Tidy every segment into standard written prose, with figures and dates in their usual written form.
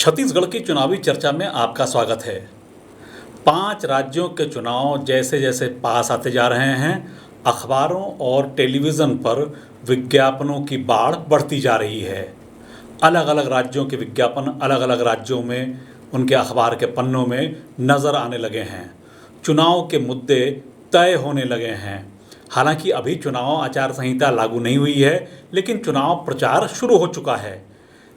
छत्तीसगढ़ की चुनावी चर्चा में आपका स्वागत है। 5 राज्यों के चुनाव जैसे जैसे पास आते जा रहे हैं, अखबारों और टेलीविज़न पर विज्ञापनों की बाढ़ बढ़ती जा रही है। अलग अलग राज्यों के विज्ञापन अलग अलग राज्यों में उनके अखबार के पन्नों में नज़र आने लगे हैं। चुनाव के मुद्दे तय होने लगे हैं। हालांकि अभी चुनाव आचार संहिता लागू नहीं हुई है, लेकिन चुनाव प्रचार शुरू हो चुका है।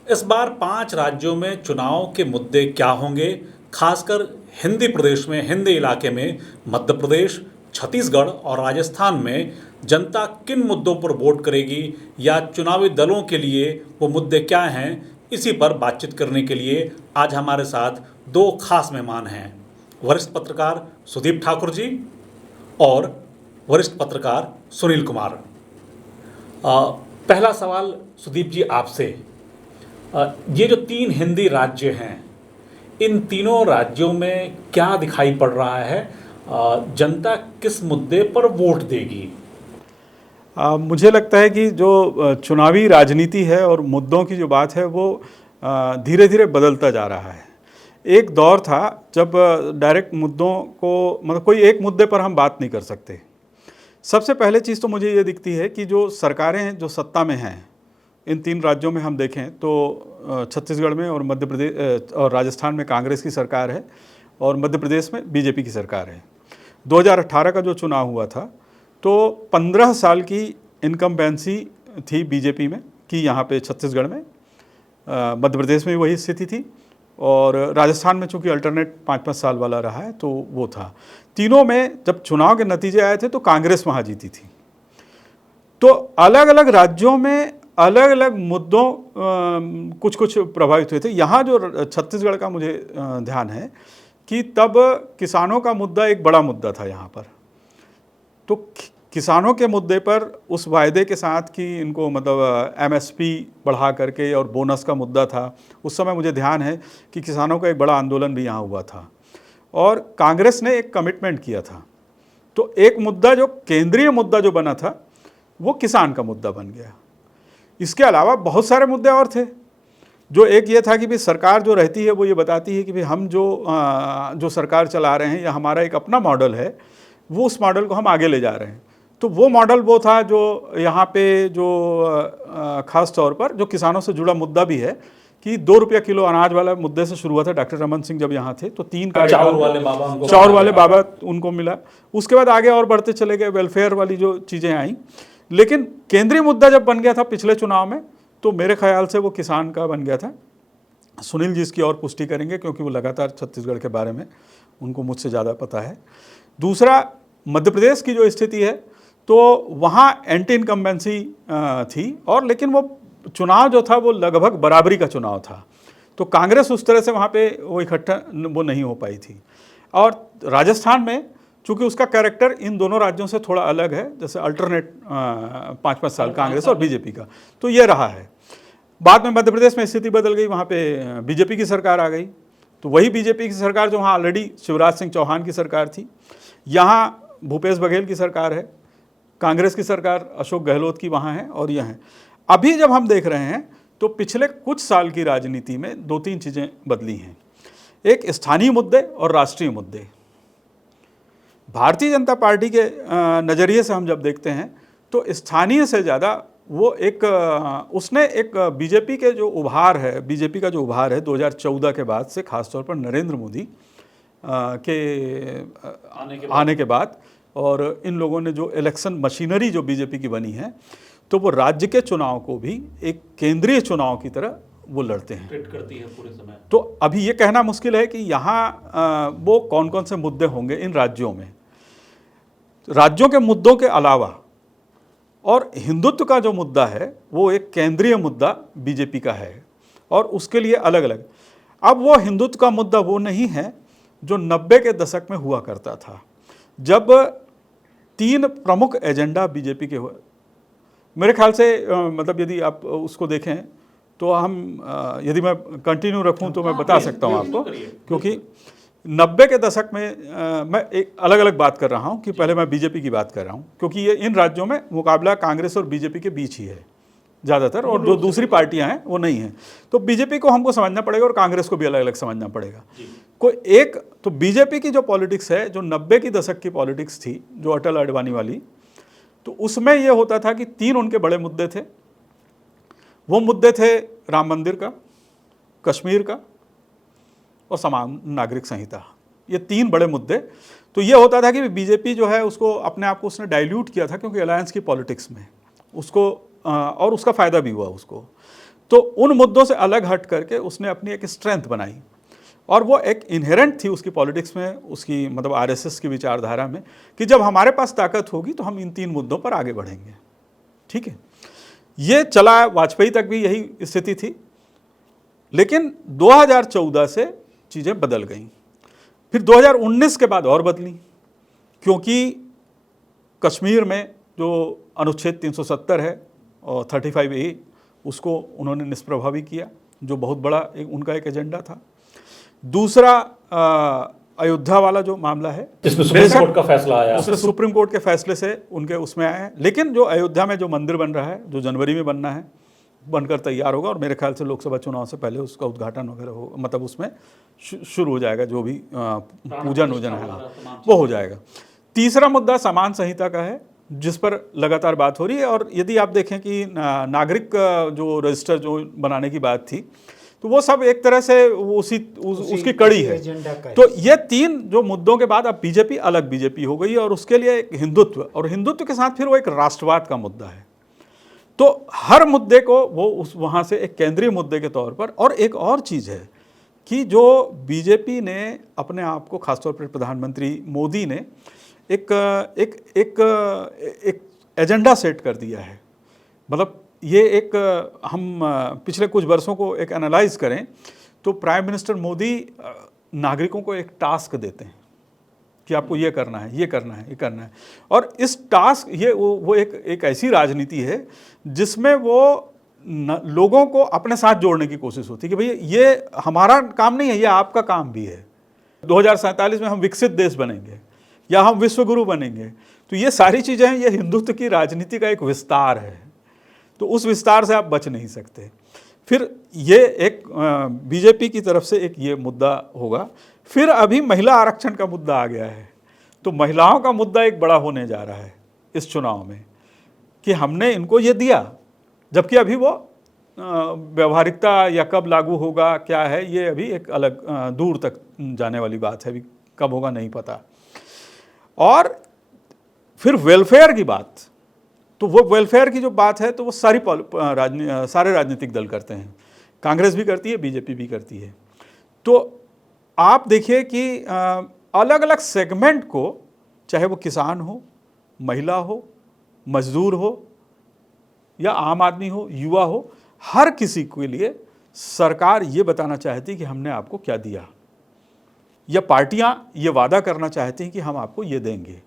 इस बार 5 राज्यों में चुनाव के मुद्दे क्या होंगे, खासकर हिंदी प्रदेश में, हिंदी इलाके में मध्य प्रदेश, छत्तीसगढ़ और राजस्थान में जनता किन मुद्दों पर वोट करेगी या चुनावी दलों के लिए वो मुद्दे क्या हैं, इसी पर बातचीत करने के लिए आज हमारे साथ 2 खास मेहमान हैं। वरिष्ठ पत्रकार सुदीप ठाकुर जी और वरिष्ठ पत्रकार सुनील कुमार। पहला सवाल सुदीप जी आपसे। ये जो 3 हिंदी राज्य हैं, इन तीनों राज्यों में क्या दिखाई पड़ रहा है? जनता किस मुद्दे पर वोट देगी? मुझे लगता है कि जो चुनावी राजनीति है और मुद्दों की जो बात है वो धीरे धीरे बदलता जा रहा है। एक दौर था जब डायरेक्ट मुद्दों को, मतलब कोई एक मुद्दे पर हम बात नहीं कर सकते। सबसे पहले चीज़ तो मुझे ये दिखती है कि जो सरकारें जो सत्ता में हैं, इन 3 राज्यों में हम देखें तो छत्तीसगढ़ में और मध्य प्रदेश और राजस्थान में कांग्रेस की सरकार है और मध्य प्रदेश में बीजेपी की सरकार है। 2018 का जो चुनाव हुआ था तो 15 साल की इनकम्बेंसी थी बीजेपी में कि यहाँ पे छत्तीसगढ़ में, मध्य प्रदेश में भी वही स्थिति थी और राजस्थान में चूँकि अल्टरनेट 5-5 साल वाला रहा है तो वो था। तीनों में जब चुनाव के नतीजे आए थे तो कांग्रेस वहाँ जीती थी। तो अलग अलग राज्यों में अलग अलग मुद्दों कुछ कुछ प्रभावित हुए थे। यहाँ जो छत्तीसगढ़ का मुझे ध्यान है कि तब किसानों का मुद्दा एक बड़ा मुद्दा था यहाँ पर। तो किसानों के मुद्दे पर उस वायदे के साथ कि इनको मतलब एमएसपी बढ़ा करके और बोनस का मुद्दा था, उस समय मुझे ध्यान है कि किसानों का एक बड़ा आंदोलन भी यहाँ हुआ था और कांग्रेस ने एक कमिटमेंट किया था। तो एक मुद्दा जो केंद्रीय मुद्दा जो बना था वो किसान का मुद्दा बन गया। इसके अलावा बहुत सारे मुद्दे और थे। जो एक ये था कि भाई सरकार जो रहती है वो ये बताती है कि भाई हम जो सरकार चला रहे हैं या हमारा एक अपना मॉडल है, वो उस मॉडल को हम आगे ले जा रहे हैं। तो वो मॉडल वो था जो यहाँ पे जो ख़ास तौर पर जो किसानों से जुड़ा मुद्दा भी है कि 2 रुपया किलो अनाज वाला मुद्दे से शुरू हुआ था। डॉक्टर रमन सिंह जब यहाँ थे तो 3 चाउर वाले बाबा उनको मिला। उसके बाद आगे और बढ़ते चले गए, वेलफेयर वाली जो चीज़ें आई। लेकिन केंद्रीय मुद्दा जब बन गया था पिछले चुनाव में तो मेरे ख्याल से वो किसान का बन गया था। सुनील जी इसकी और पुष्टि करेंगे क्योंकि वो लगातार छत्तीसगढ़ के बारे में उनको मुझसे ज़्यादा पता है। दूसरा, मध्य प्रदेश की जो स्थिति है तो वहाँ एंटी इनकम्बेंसी थी और लेकिन वो चुनाव जो था वो लगभग बराबरी का चुनाव था। तो कांग्रेस उस तरह से वहाँ पे वो इकट्ठा वो नहीं हो पाई थी। और राजस्थान में चूँकि उसका कैरेक्टर इन दोनों राज्यों से थोड़ा अलग है, जैसे अल्टरनेट 5-5 साल कांग्रेस और बीजेपी का, तो ये रहा है। बाद में मध्य प्रदेश में स्थिति बदल गई, वहाँ पे बीजेपी की सरकार आ गई। तो वही बीजेपी की सरकार जो वहाँ ऑलरेडी शिवराज सिंह चौहान की सरकार थी, यहाँ भूपेश बघेल की सरकार है, कांग्रेस की सरकार अशोक गहलोत की वहाँ है और यह है। अभी जब हम देख रहे हैं तो पिछले कुछ साल की राजनीति में 2-3 चीज़ें बदली हैं। एक स्थानीय मुद्दे और राष्ट्रीय मुद्दे। भारतीय जनता पार्टी के नज़रिए से हम जब देखते हैं तो स्थानीय से ज़्यादा वो उसने एक बीजेपी के जो उभार है, बीजेपी का जो उभार है 2014 के बाद से, खासतौर पर नरेंद्र मोदी के आने के बाद और इन लोगों ने जो इलेक्शन मशीनरी जो बीजेपी की बनी है तो वो राज्य के चुनाव को भी एक केंद्रीय चुनाव की तरह वो लड़ते हैं, ट्रीट करती है पूरे समय। तो अभी ये कहना मुश्किल है कि यहाँ वो कौन कौन से मुद्दे होंगे इन राज्यों में। राज्यों के मुद्दों के अलावा और हिंदुत्व का जो मुद्दा है वो एक केंद्रीय मुद्दा बीजेपी का है और उसके लिए अलग अलग। अब वो हिंदुत्व का मुद्दा वो नहीं है जो 90 के दशक में हुआ करता था, जब 3 प्रमुख एजेंडा बीजेपी के हुए। मेरे ख्याल से मतलब यदि आप उसको देखें तो हम यदि मैं कंटिन्यू रखूं तो मैं बता सकता हूं आपको, क्योंकि 90 के दशक में मैं एक अलग अलग बात कर रहा हूं कि पहले मैं बीजेपी की बात कर रहा हूं, क्योंकि ये इन राज्यों में मुकाबला कांग्रेस और बीजेपी के बीच ही है। ज़्यादातर, और जो दूसरी पार्टियां हैं वो नहीं हैं। तो बीजेपी को हमको समझना पड़ेगा और कांग्रेस को भी अलग अलग समझना पड़ेगा। कोई एक तो बीजेपी की जो पॉलिटिक्स है, जो 90 की दशक की पॉलिटिक्स थी, जो अटल आडवाणी वाली, तो उसमें ये होता था कि 3 उनके बड़े मुद्दे थे। वो मुद्दे थे राम मंदिर का, कश्मीर का और समान नागरिक संहिता। ये 3 बड़े मुद्दे। तो ये होता था कि बीजेपी जो है उसको अपने आप को उसने डाइल्यूट किया था, क्योंकि अलायंस की पॉलिटिक्स में उसको और उसका फ़ायदा भी हुआ उसको। तो उन मुद्दों से अलग हट करके उसने अपनी एक स्ट्रेंथ बनाई, और वो एक इनहेरेंट थी उसकी पॉलिटिक्स में, उसकी मतलब आरएसएस की विचारधारा में, कि जब हमारे पास ताकत होगी तो हम इन 3 मुद्दों पर आगे बढ़ेंगे। ठीक है, ये चला, वाजपेयी तक भी यही स्थिति थी। लेकिन 2014 से चीज़ें बदल गईं। फिर 2019 के बाद और बदली, क्योंकि कश्मीर में जो अनुच्छेद 370 है और 35A, उसको उन्होंने निष्प्रभावी किया, जो बहुत बड़ा उनका एक एजेंडा था। दूसरा अयोध्या वाला जो मामला है, जिसमें सुप्रीम कोर्ट का फैसला आया, उसमें सुप्रीम कोर्ट के फैसले से उनके उसमें आए हैं। लेकिन जो अयोध्या में जो मंदिर बन रहा है, जो जनवरी में बनना है, बनकर तैयार होगा, और मेरे ख्याल से लोकसभा चुनाव से पहले उसका उद्घाटन वगैरह हो, मतलब उसमें शुरू हो जाएगा, जो भी पूजन वूजन है वो हो जाएगा। तीसरा मुद्दा समान संहिता का है, जिस पर लगातार बात हो रही है। और यदि आप देखें कि नागरिक जो रजिस्टर जो बनाने की बात थी, तो वो सब एक तरह से उसकी कड़ी है। तो ये 3 जो मुद्दों के बाद अब बीजेपी अलग बीजेपी हो गई, और उसके लिए एक हिंदुत्व, और हिंदुत्व के साथ फिर वो एक राष्ट्रवाद का मुद्दा है। तो हर मुद्दे को वो वहाँ से एक केंद्रीय मुद्दे के तौर पर। और एक और चीज़ है कि जो बीजेपी ने अपने आप को, खासतौर पर प्रधानमंत्री मोदी ने एक एक एक एक एजेंडा सेट कर दिया है। मतलब ये एक, हम पिछले कुछ वर्षों को एक एनालाइज करें तो प्राइम मिनिस्टर मोदी नागरिकों को एक टास्क देते हैं कि आपको ये करना है, ये करना है, ये करना है। और इस टास्क, ये वो एक ऐसी राजनीति है जिसमें वो लोगों को अपने साथ जोड़ने की कोशिश होती है कि भैया ये हमारा काम नहीं है, ये आपका काम भी है। 2047 में हम विकसित देश बनेंगे या हम विश्वगुरु बनेंगे। तो ये सारी चीज़ें हैं, ये हिंदुत्व की राजनीति का एक विस्तार है। तो उस विस्तार से आप बच नहीं सकते। फिर ये एक बीजेपी की तरफ से एक ये मुद्दा होगा। फिर अभी महिला आरक्षण का मुद्दा आ गया है। तो महिलाओं का मुद्दा एक बड़ा होने जा रहा है इस चुनाव में, कि हमने इनको ये दिया, जबकि अभी वो व्यवहारिकता या कब लागू होगा क्या है, ये अभी एक अलग दूर तक जाने वाली बात है, अभी कब होगा नहीं पता। और फिर वेलफेयर की बात, तो वो वेलफेयर की जो बात है तो वो सारे राजनीतिक दल करते हैं। कांग्रेस भी करती है, बीजेपी भी करती है। तो आप देखिए कि अलग अलग सेगमेंट को, चाहे वो किसान हो, महिला हो, मजदूर हो, या आम आदमी हो, युवा हो, हर किसी के लिए सरकार ये बताना चाहती है कि हमने आपको क्या दिया, या पार्टियां ये वादा करना चाहती हैं कि हम आपको ये देंगे,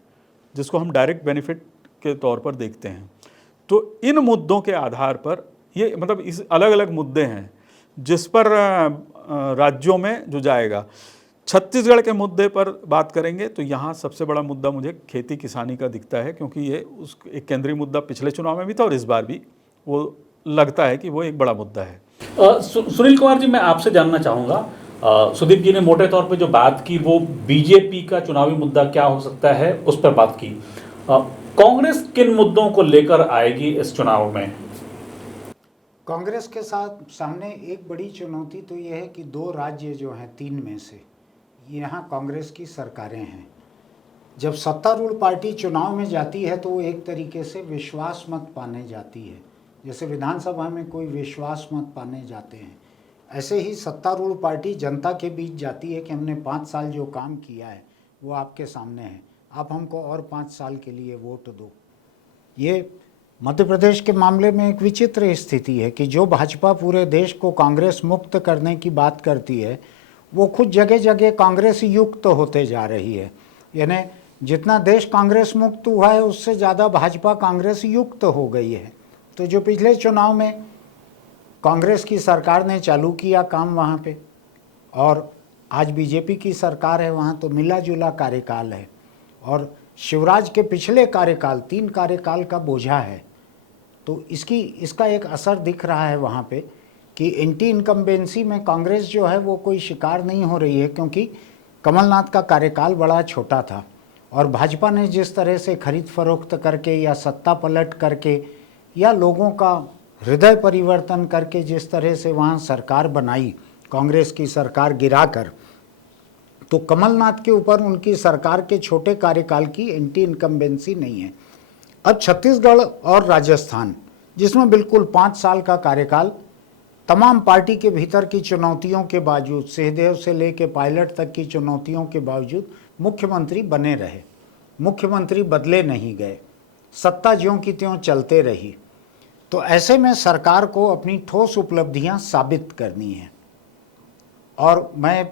जिसको हम डायरेक्ट बेनिफिट के तौर पर देखते हैं। तो इन मुद्दों के आधार पर ये, मतलब इस अलग अलग मुद्दे हैं जिस पर राज्यों में जो जाएगा। छत्तीसगढ़ के मुद्दे पर बात करेंगे तो यहाँ सबसे बड़ा मुद्दा मुझे खेती किसानी का दिखता है, क्योंकि ये उस एक केंद्रीय मुद्दा पिछले चुनाव में भी था और इस बार भी वो लगता है कि वो एक बड़ा मुद्दा है। सुनील कुमार जी, मैं आपसे जानना चाहूँगा, सुदीप जी ने मोटे तौर पे जो बात की वो बीजेपी का चुनावी मुद्दा क्या हो सकता है उस पर बात की। कांग्रेस किन मुद्दों को लेकर आएगी इस चुनाव में? कांग्रेस के साथ सामने एक बड़ी चुनौती तो ये है कि 2 राज्य जो हैं 3 में से यहाँ कांग्रेस की सरकारें हैं। जब सत्तारूढ़ पार्टी चुनाव में जाती है तो वो एक तरीके से विश्वास मत पाने जाती है, जैसे विधानसभा में कोई विश्वास मत पाने जाते हैं, ऐसे ही सत्तारूढ़ पार्टी जनता के बीच जाती है कि हमने 5 साल जो काम किया है वो आपके सामने है, आप हमको और 5 साल के लिए वोट दो। ये मध्य प्रदेश के मामले में एक विचित्र स्थिति है कि जो भाजपा पूरे देश को कांग्रेस मुक्त करने की बात करती है, वो खुद जगह जगह कांग्रेस युक्त होते जा रही है। यानी जितना देश कांग्रेस मुक्त हुआ है उससे ज़्यादा भाजपा कांग्रेस युक्त हो गई है। तो जो पिछले चुनाव में कांग्रेस की सरकार ने चालू किया काम वहाँ पे, और आज बीजेपी की सरकार है वहाँ, तो मिला जुला कार्यकाल है। और शिवराज के पिछले कार्यकाल 3 कार्यकाल का बोझा है। तो इसका एक असर दिख रहा है वहाँ पे कि एंटी इनकम्बेंसी में कांग्रेस जो है वो कोई शिकार नहीं हो रही है, क्योंकि कमलनाथ का कार्यकाल बड़ा छोटा था और भाजपा ने जिस तरह से खरीद फरोख्त करके या सत्ता पलट करके या लोगों का हृदय परिवर्तन करके जिस तरह से वहाँ सरकार बनाई, कांग्रेस की सरकार गिराकर, तो कमलनाथ के ऊपर उनकी सरकार के छोटे कार्यकाल की एंटी इनकम्बेंसी नहीं है। अब छत्तीसगढ़ और राजस्थान, जिसमें बिल्कुल 5 साल का कार्यकाल, तमाम पार्टी के भीतर की चुनौतियों के बावजूद, सहदेव से लेकर पायलट तक की चुनौतियों के बावजूद मुख्यमंत्री बने रहे, मुख्यमंत्री बदले नहीं गए, सत्ता ज्यों की त्यों चलते रही। तो ऐसे में सरकार को अपनी ठोस उपलब्धियां साबित करनी है। और मैं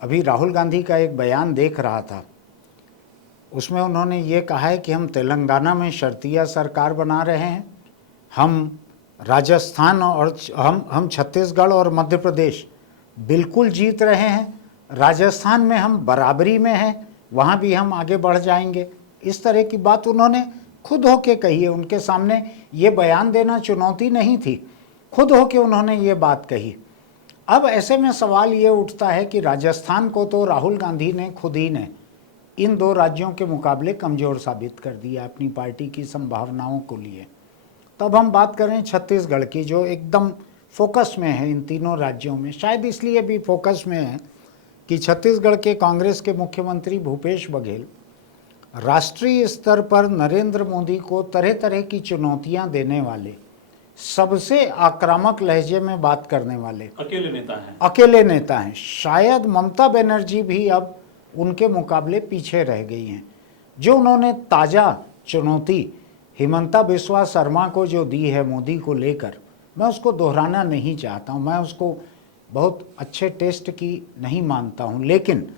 अभी राहुल गांधी का एक बयान देख रहा था, उसमें उन्होंने ये कहा है कि हम तेलंगाना में शर्तिया सरकार बना रहे हैं, हम राजस्थान और हम छत्तीसगढ़ और मध्य प्रदेश बिल्कुल जीत रहे हैं, राजस्थान में हम बराबरी में हैं, वहाँ भी हम आगे बढ़ जाएंगे। इस तरह की बात उन्होंने खुद होके कही है। उनके सामने ये बयान देना चुनौती नहीं थी, खुद होके उन्होंने ये बात कही। अब ऐसे में सवाल ये उठता है कि राजस्थान को तो राहुल गांधी ने खुद ही ने इन 2 राज्यों के मुकाबले कमज़ोर साबित कर दिया अपनी पार्टी की संभावनाओं को लिए। तब हम बात करें छत्तीसगढ़ की, जो एकदम फोकस में है इन तीनों राज्यों में। शायद इसलिए भी फोकस में है कि छत्तीसगढ़ के कांग्रेस के मुख्यमंत्री भूपेश बघेल राष्ट्रीय स्तर पर नरेंद्र मोदी को तरह तरह की चुनौतियां देने वाले, सबसे आक्रामक लहजे में बात करने वाले अकेले नेता हैं। शायद ममता बनर्जी भी अब उनके मुकाबले पीछे रह गई हैं। जो उन्होंने ताज़ा चुनौती हिमंता बिस्वा शर्मा को जो दी है मोदी को लेकर, मैं उसको दोहराना नहीं चाहता हूँ, मैं उसको बहुत अच्छे टेस्ट की नहीं मानता हूँ, लेकिन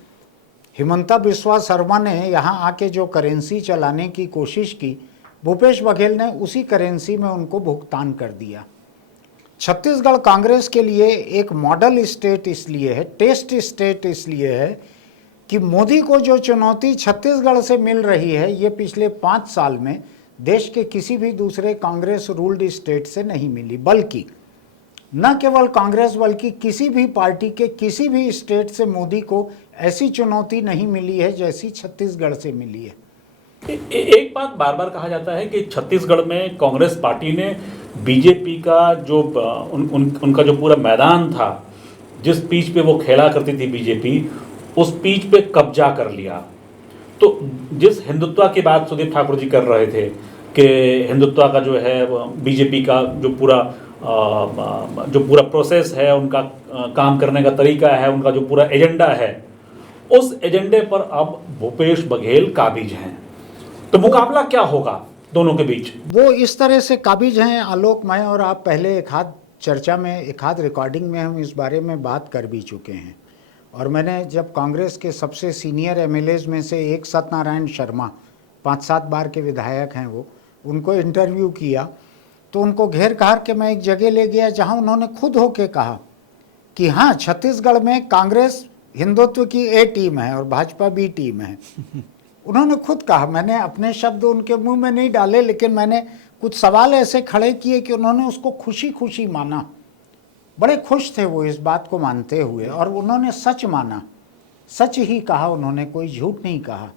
हिमंता बिस्वा शर्मा ने यहाँ आके जो करेंसी चलाने की कोशिश की, भूपेश बघेल ने उसी करेंसी में उनको भुगतान कर दिया। छत्तीसगढ़ कांग्रेस के लिए एक मॉडल स्टेट इसलिए है, टेस्ट स्टेट इसलिए है कि मोदी को जो चुनौती छत्तीसगढ़ से मिल रही है, ये पिछले 5 साल में देश के किसी भी दूसरे कांग्रेस रूल्ड स्टेट से नहीं मिली। बल्कि न केवल कांग्रेस बल्कि किसी भी पार्टी के किसी भी स्टेट से मोदी को ऐसी चुनौती नहीं मिली है जैसी छत्तीसगढ़ से मिली है। एक बात बार बार कहा जाता है कि छत्तीसगढ़ में कांग्रेस पार्टी ने बीजेपी का जो उनका जो पूरा मैदान था, जिस पिच पे वो खेला करती थी बीजेपी, उस पिच पे कब्जा कर लिया। तो जिस हिंदुत्व की बात सुदीप ठाकुर जी कर रहे थे कि हिंदुत्व का जो है बीजेपी का जो पूरा प्रोसेस है, उनका काम करने का तरीका है, उनका जो पूरा एजेंडा है, उस एजेंडे पर अब भूपेश बघेल काबिज हैं। तो मुकाबला क्या होगा दोनों के बीच? वो इस तरह से काबिज हैं आलोक, मैं और आप पहले एक हाथ चर्चा में, एक हाथ रिकॉर्डिंग में हम इस बारे में बात कर भी चुके हैं। और मैंने जब कांग्रेस के सबसे सीनियर एमएलएज में से एक सत्यनारायण शर्मा, 5-7 बार के विधायक हैं वो, उनको इंटरव्यू किया तो उनको घेर घार के मैं एक जगह ले गया जहां उन्होंने खुद होके कहा कि हाँ, छत्तीसगढ़ में कांग्रेस हिंदुत्व की ए टीम है और भाजपा बी टीम है। उन्होंने खुद कहा, मैंने अपने शब्द उनके मुंह में नहीं डाले, लेकिन मैंने कुछ सवाल ऐसे खड़े किए कि उन्होंने उसको खुशी खुशी माना। बड़े खुश थे वो इस बात को मानते हुए, और उन्होंने सच माना, सच ही कहा उन्होंने, कोई झूठ नहीं कहा।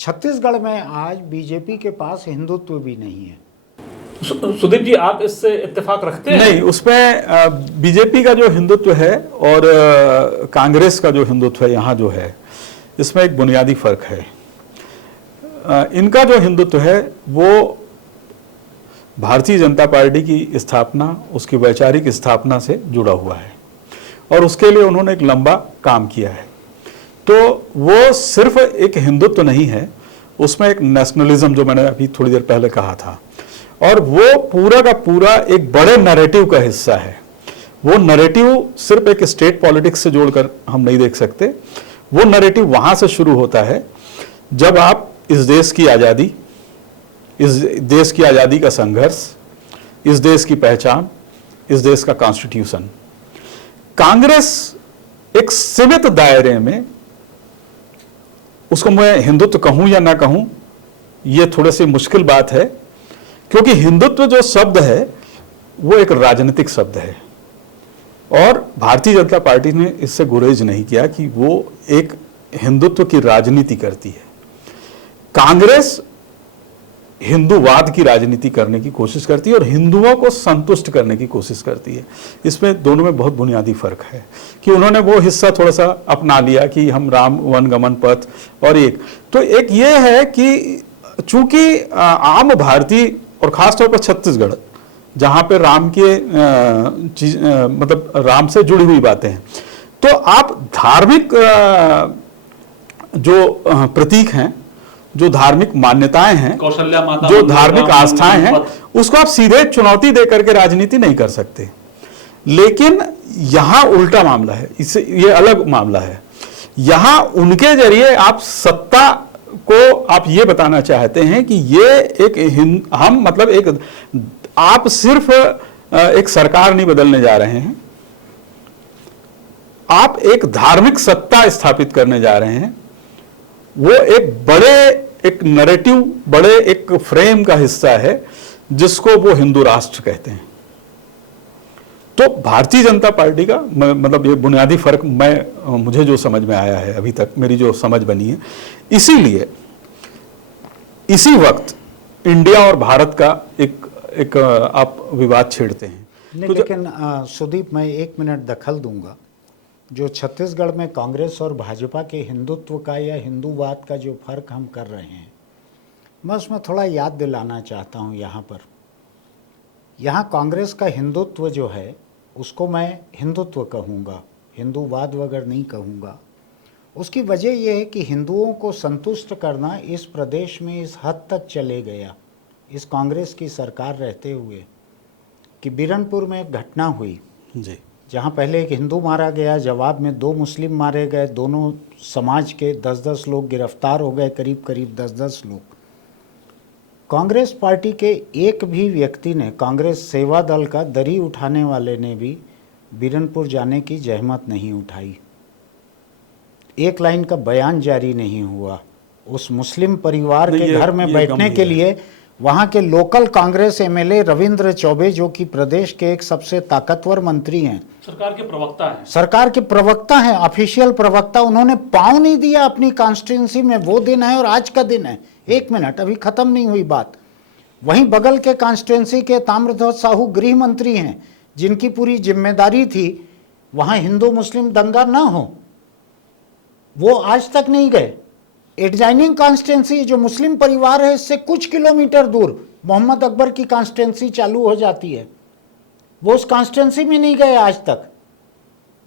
छत्तीसगढ़ में आज बीजेपी के पास हिंदुत्व भी नहीं है। सुदीप जी, आप इससे इत्तेफाक रखते हैं? नहीं, उसमें बीजेपी का जो हिंदुत्व है और कांग्रेस का जो हिंदुत्व है यहाँ जो है, इसमें एक बुनियादी फर्क है। इनका जो हिंदुत्व है वो भारतीय जनता पार्टी की स्थापना, उसकी वैचारिक स्थापना से जुड़ा हुआ है और उसके लिए उन्होंने एक लंबा काम किया है। तो वो सिर्फ एक हिंदुत्व नहीं है, उसमें एक नेशनलिज्म, जो मैंने अभी थोड़ी देर पहले कहा था, और वो पूरा का पूरा एक बड़े नैरेटिव का हिस्सा है। वो नैरेटिव सिर्फ एक स्टेट पॉलिटिक्स से जोड़कर हम नहीं देख सकते। वो नैरेटिव वहाँ से शुरू होता है जब आप इस देश की आज़ादी, इस देश की आज़ादी का संघर्ष, इस देश की पहचान, इस देश का कॉन्स्टिट्यूशन, कांग्रेस एक सीमित दायरे में, उसको मैं हिंदुत्व कहूं या ना कहूं ये थोड़ी सी मुश्किल बात है, क्योंकि हिंदुत्व जो शब्द है वो एक राजनीतिक शब्द है और भारतीय जनता पार्टी ने इससे गुरेज नहीं किया कि वो एक हिंदुत्व की राजनीति करती है। कांग्रेस हिंदूवाद की राजनीति करने की कोशिश करती है और हिंदुओं को संतुष्ट करने की कोशिश करती है। इसमें दोनों में बहुत बुनियादी फर्क है कि उन्होंने वो हिस्सा थोड़ा सा अपना लिया कि हम राम वनगमन पथ, और एक ये है कि चूंकि आम भारतीय और खासतौर पर छत्तीसगढ़ जहां पे राम के मतलब राम से जुड़ी हुई बातें हैं, तो आप धार्मिक जो प्रतीक हैं, जो धार्मिक मान्यताएं हैं, कौशल्या माता, जो धार्मिक आस्थाएं हैं, उसको आप सीधे चुनौती दे करके राजनीति नहीं कर सकते। लेकिन यहां उल्टा मामला है, इससे ये अलग मामला है। यहां उनके जरिए आप सत्ता को आप ये बताना चाहते हैं कि ये एक हम मतलब एक आप सिर्फ एक सरकार नहीं बदलने जा रहे हैं, आप एक धार्मिक सत्ता स्थापित करने जा रहे हैं। वो एक नैरेटिव, बड़े एक फ्रेम का हिस्सा है जिसको वो हिंदू राष्ट्र कहते हैं। तो भारतीय जनता पार्टी का मतलब ये बुनियादी फर्क मुझे जो समझ में आया है, अभी तक मेरी जो समझ बनी है, इसीलिए इसी वक्त इंडिया और भारत का एक आप विवाद छेड़ते हैं। नहीं, लेकिन सुदीप, मैं 1 मिनट दखल दूंगा। जो छत्तीसगढ़ में कांग्रेस और भाजपा के हिंदुत्व का या हिंदूवाद का जो फर्क हम कर रहे हैं, मैं उसमें थोड़ा याद दिलाना चाहता हूं। यहाँ कांग्रेस का हिंदुत्व जो है उसको मैं हिंदुत्व कहूँगा, हिंदूवाद वगैरह नहीं कहूँगा। उसकी वजह यह है कि हिंदुओं को संतुष्ट करना इस प्रदेश में इस हद तक चले गया, इस कांग्रेस की सरकार रहते हुए, कि बिरनपुर में एक घटना हुई जी, जहाँ पहले एक हिंदू मारा गया, जवाब में 2 मुस्लिम मारे गए, दोनों समाज के 10-10 लोग गिरफ्तार हो गए, करीब 10-10 लोग। कांग्रेस पार्टी के एक भी व्यक्ति ने, कांग्रेस सेवा दल का दरी उठाने वाले ने भी बिरनपुर जाने की जहमत नहीं उठाई। एक लाइन का बयान जारी नहीं हुआ। उस मुस्लिम परिवार के घर में बैठने के लिए वहाँ के लोकल कांग्रेस एमएलए रविंद्र चौबे, जो कि प्रदेश के एक सबसे ताकतवर मंत्री हैं, सरकार के प्रवक्ता हैं, ऑफिशियल प्रवक्ता, उन्होंने पांव नहीं दिया अपनी कॉन्स्टिट्यूंसी में। वो दिन है और आज का दिन है। 1 मिनट, अभी खत्म नहीं हुई बात। वहीं बगल के कॉन्स्टिट्यूंसी के ताम्रध्वज साहू गृह मंत्री हैं, जिनकी पूरी जिम्मेदारी थी वहां हिंदू मुस्लिम दंगा ना हो, वो आज तक नहीं गए। एडजाइनिंग कॉन्स्टिट्यूंसी जो मुस्लिम परिवार है, इससे कुछ किलोमीटर दूर मोहम्मद अकबर की कॉन्स्टिट्यूंसी चालू हो जाती है, वो उस कॉन्स्टिट्यूंसी में नहीं गए आज तक।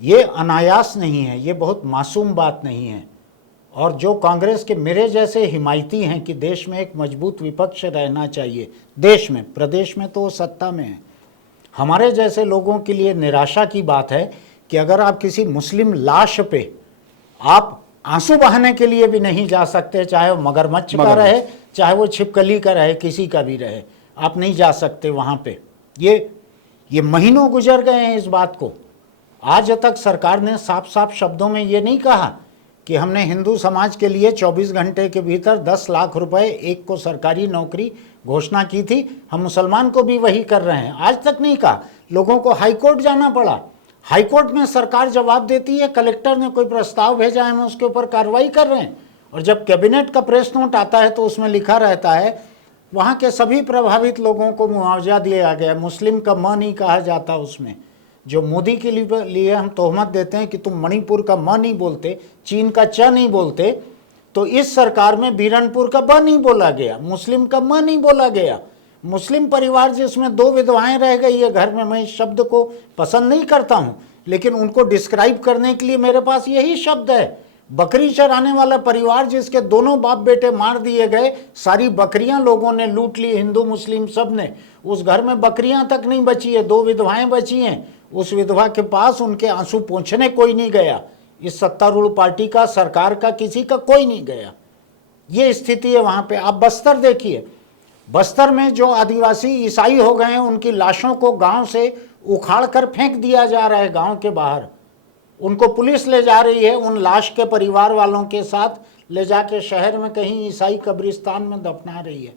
ये अनायास नहीं है, ये बहुत मासूम बात नहीं है। और जो कांग्रेस के मेरे जैसे हिमायती हैं कि देश में एक मजबूत विपक्ष रहना चाहिए, देश में, प्रदेश में तो सत्ता में है, हमारे जैसे लोगों के लिए निराशा की बात है कि अगर आप किसी मुस्लिम लाश पे आप आंसू बहाने के लिए भी नहीं जा सकते, चाहे वो मगरमच्छ का रहे, चाहे वो छिपकली का रहे, किसी का भी रहे, आप नहीं जा सकते वहाँ पे। ये महीनों गुजर गए हैं इस बात को। आज तक सरकार ने साफ साफ शब्दों में ये नहीं कहा कि हमने हिंदू समाज के लिए 24 घंटे के भीतर 10 लाख रुपए एक को सरकारी नौकरी घोषणा की थी, हम मुसलमान को भी वही कर रहे हैं। आज तक नहीं कहा। लोगों को हाईकोर्ट जाना पड़ा, हाईकोर्ट में सरकार जवाब देती है, कलेक्टर ने कोई प्रस्ताव भेजा है, हम उसके ऊपर कार्रवाई कर रहे हैं। और जब कैबिनेट का प्रेस नोट आता है तो उसमें लिखा रहता है वहाँ के सभी प्रभावित लोगों को मुआवजा दिया गया। मुस्लिम का म नहीं कहा जाता उसमें। जो मोदी के लिए हम तोहमत देते हैं कि तुम मणिपुर का म नहीं बोलते, चीन का च नहीं बोलते, तो इस सरकार में बीरनपुर का ब नहीं बोला गया, मुस्लिम का म नहीं बोला गया। मुस्लिम परिवार जिसमें 2 विधवाएं रह गई है घर में, मैं इस शब्द को पसंद नहीं करता हूं, लेकिन उनको डिस्क्राइब करने के लिए मेरे पास यही शब्द है। बकरी चराने वाला परिवार जिसके दोनों बाप बेटे मार दिए गए, सारी बकरियां लोगों ने लूट ली, हिंदू मुस्लिम सब ने। उस घर में बकरियां तक नहीं बची है, 2 विधवाएं बची हैं। उस विधवा के पास उनके आंसू पोंछने कोई नहीं गया। इस सत्तारूढ़ पार्टी का, सरकार का, किसी का कोई नहीं गया। ये स्थिति है वहां पे। आप बस्तर देखिए, बस्तर में जो आदिवासी ईसाई हो गए हैं, उनकी लाशों को गांव से उखाड़ कर फेंक दिया जा रहा है गांव के बाहर। उनको पुलिस ले जा रही है, उन लाश के परिवार वालों के साथ ले जाके शहर में कहीं ईसाई कब्रिस्तान में दफना रही है।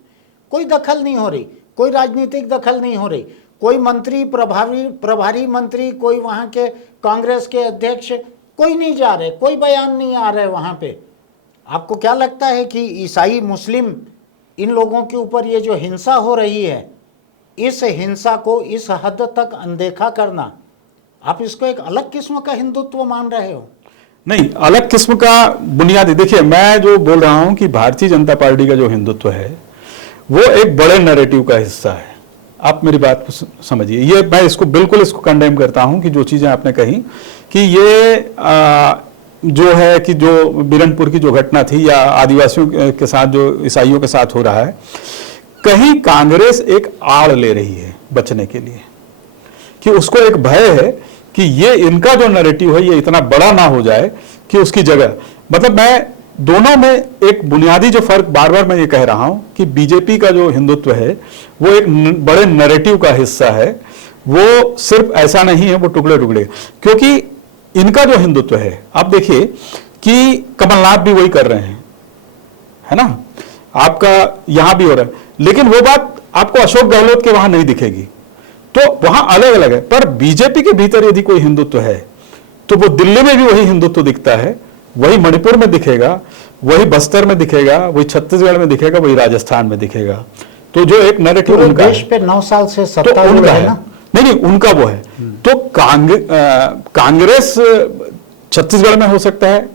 कोई दखल नहीं हो रही। कोई राजनीतिक दखल नहीं हो रही। कोई मंत्री, प्रभारी मंत्री, कोई वहाँ के कांग्रेस के अध्यक्ष, कोई नहीं जा रहे, कोई बयान नहीं आ रहे वहाँ पे। आपको क्या लगता है कि ईसाई, मुस्लिम, इन लोगों के ऊपर ये जो हिंसा हो रही है, इस हिंसा को इस हद तक अनदेखा करना, आप इसको एक अलग किस्म का हिंदुत्व मान रहे हो? नहीं, अलग किस्म का बुनियादी, देखिए मैं जो बोल रहा हूं कि भारतीय जनता पार्टी का जो हिंदुत्व है वो एक बड़े नैरेटिव का हिस्सा है। आप मेरी बात को समझिए, ये मैं इसको कंडेम करता हूं कि जो चीजें आपने कही कि ये जो है कि जो बिरनपुर की जो घटना थी या आदिवासियों के साथ जो ईसाइयों के साथ हो रहा है, कहीं कांग्रेस एक आड़ ले रही है बचने के लिए, कि उसको एक भय है कि ये इनका जो नैरेटिव है ये इतना बड़ा ना हो जाए कि उसकी जगह, मतलब मैं दोनों में एक बुनियादी जो फर्क बार बार मैं ये कह रहा हूं कि बीजेपी का जो हिंदुत्व है वो एक बड़े नैरेटिव का हिस्सा है, वो सिर्फ ऐसा नहीं है वो टुकड़े टुकड़े, क्योंकि इनका जो हिंदुत्व है, आप देखिए कि कमलनाथ भी वही कर रहे हैं, है ना, आपका यहां भी हो रहा है, लेकिन वो बात आपको अशोक गहलोत के वहां नहीं दिखेगी, तो वहां अलग अलग है। पर बीजेपी के भीतर यदि कोई हिंदुत्व है तो वो दिल्ली में भी वही हिंदुत्व दिखता है, वही मणिपुर में दिखेगा, वही बस्तर में दिखेगा, वही छत्तीसगढ़ में दिखेगा, वही राजस्थान में दिखेगा। तो जो एक नैरेटिव उनका देश पे 9 साल से सत्ता तो उनका है ना, नहीं उनका वो है। तो कांग्रेस छत्तीसगढ़ में हो सकता है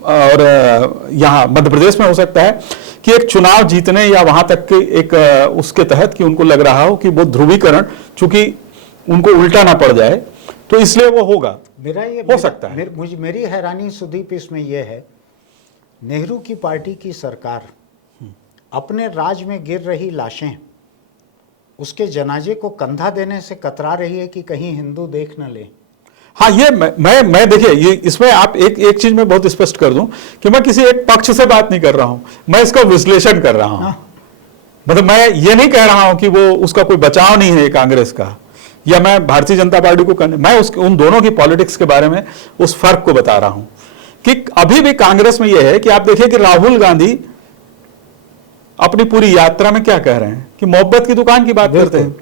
और यहां मध्य प्रदेश में हो सकता है कि एक चुनाव जीतने या वहां तक के एक उसके तहत कि उनको लग रहा हो कि वो ध्रुवीकरण चूंकि उनको उल्टा ना पड़ जाए, तो इसलिए वो होगा, हो सकता है। मेरी हैरानी सुदीप इसमें यह है, नेहरू की पार्टी की सरकार अपने राज में गिर रही लाशें, उसके जनाजे को कंधा देने से कतरा रही है कि कहीं हिंदू देख न ले। हाँ, ये मैं देखिए, ये इसमें आप एक चीज मैं बहुत स्पष्ट कर दूं कि मैं किसी एक पक्ष से बात नहीं कर रहा हूं, मैं इसका विश्लेषण कर रहा हूं। मतलब मैं ये नहीं कह रहा हूं कि वो उसका कोई बचाव नहीं है कांग्रेस का, या मैं भारतीय जनता पार्टी को मैं उन दोनों की पॉलिटिक्स के बारे में उस फर्क को बता रहा हूं कि अभी भी कांग्रेस में यह है कि आप देखिए कि राहुल गांधी अपनी पूरी यात्रा में क्या कह रहे हैं कि मोहब्बत की दुकान की बात करते हैं।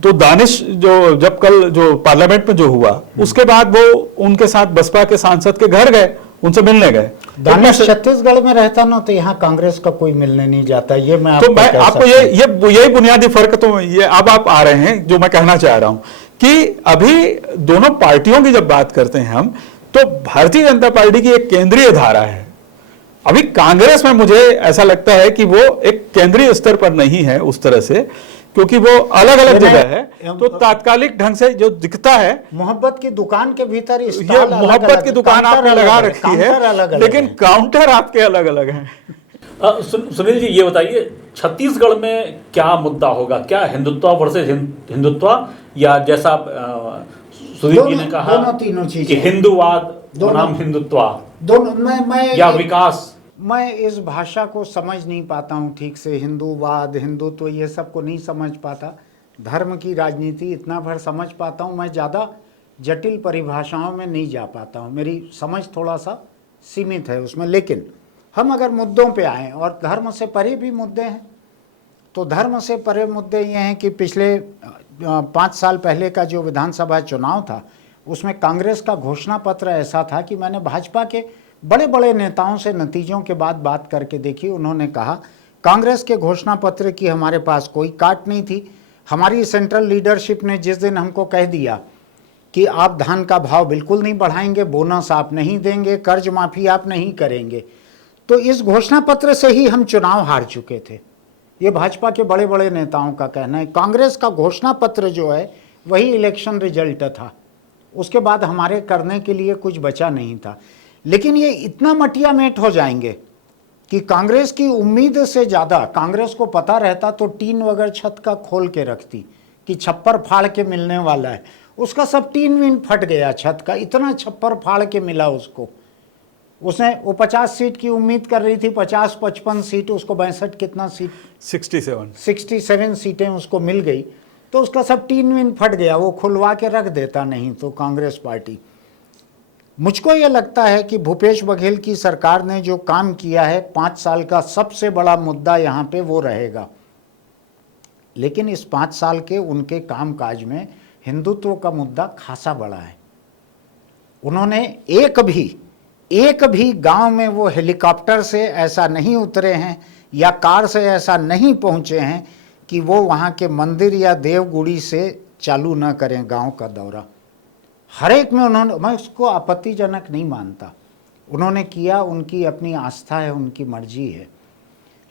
तो दानिश जो जब कल जो पार्लियामेंट में जो हुआ उसके बाद वो उनके साथ बसपा के सांसद के घर गए, उनसे मिलने गए। दानिश छत्तीसगढ़ में रहता ना, तो यहाँ कांग्रेस का कोई मिलने नहीं जाता। ये मैं आपको यही बुनियादी फर्क, तो ये अब आप आ रहे हैं जो मैं कहना चाह रहा हूं कि अभी दोनों पार्टियों की जब बात करते हैं हम, तो भारतीय जनता पार्टी की एक केंद्रीय धारा है। अभी कांग्रेस में मुझे ऐसा लगता है कि वो एक केंद्रीय स्तर पर नहीं है उस तरह से, क्योंकि वो अलग अलग जगह है, तो तात्कालिक ढंग से जो दिखता है मोहब्बत की दुकान के भीतर ये मोहब्बत की दुकान आपने लगा रखी है, लेकिन काउंटर आपके अलग अलग हैं। सुनील जी, ये बताइए छत्तीसगढ़ में क्या मुद्दा होगा? क्या हिंदुत्व वर्सेस हिंदुत्व, या जैसा सुदीप जी ने कहा तीनों कि हिंदूवाद बनाम हिंदुत्व, दोनों या विकास? मैं इस भाषा को समझ नहीं पाता हूँ ठीक से, हिंदूवाद, हिंदुत्व, ये सब को नहीं समझ पाता। धर्म की राजनीति इतना भर समझ पाता हूँ, मैं ज़्यादा जटिल परिभाषाओं में नहीं जा पाता हूँ, मेरी समझ थोड़ा सा सीमित है उसमें। लेकिन हम अगर मुद्दों पे आएँ, और धर्म से परे भी मुद्दे हैं, तो धर्म से परे मुद्दे ये हैं कि पिछले 5 साल पहले का जो विधानसभा चुनाव था, उसमें कांग्रेस का घोषणा पत्र ऐसा था कि मैंने भाजपा के बड़े बड़े नेताओं से नतीजों के बाद बात करके देखी। उन्होंने कहा कांग्रेस के घोषणा पत्र की हमारे पास कोई काट नहीं थी। हमारी सेंट्रल लीडरशिप ने जिस दिन हमको कह दिया कि आप धान का भाव बिल्कुल नहीं बढ़ाएंगे, बोनस आप नहीं देंगे, कर्ज माफ़ी आप नहीं करेंगे, तो इस घोषणा पत्र से ही हम चुनाव हार चुके थे। ये भाजपा के बड़े बड़े नेताओं का कहना है। कांग्रेस का घोषणा पत्र जो है वही इलेक्शन रिजल्ट था, उसके बाद हमारे करने के लिए कुछ बचा नहीं था। लेकिन ये इतना मटिया मेट हो जाएंगे कि कांग्रेस की उम्मीद से ज़्यादा, कांग्रेस को पता रहता तो टीन वगैरह छत का खोल के रखती कि छप्पर फाड़ के मिलने वाला है। उसका सब टीन वीन फट गया छत का, इतना छप्पर फाड़ के मिला उसको। उसने वो 50 सीट की उम्मीद कर रही थी, 50-55 सीट, उसको 62 कितना सीट 67 सीटें उसको मिल गई, तो उसका सब टीन वीन फट गया। वो खुलवा के रख देता नहीं तो कांग्रेस पार्टी। मुझको ये लगता है कि भूपेश बघेल की सरकार ने जो काम किया है 5 साल का, सबसे बड़ा मुद्दा यहाँ पे वो रहेगा लेकिन इस 5 साल के उनके कामकाज में हिंदुत्व का मुद्दा खासा बड़ा है। उन्होंने एक भी गांव में वो हेलीकॉप्टर से ऐसा नहीं उतरे हैं या कार से ऐसा नहीं पहुंचे हैं कि वो वहाँ के मंदिर या देवगुड़ी से चालू ना करें गांव का दौरा। हर एक में उन्होंने, मैं उसको आपत्तिजनक नहीं मानता, उन्होंने किया, उनकी अपनी आस्था है, उनकी मर्जी है।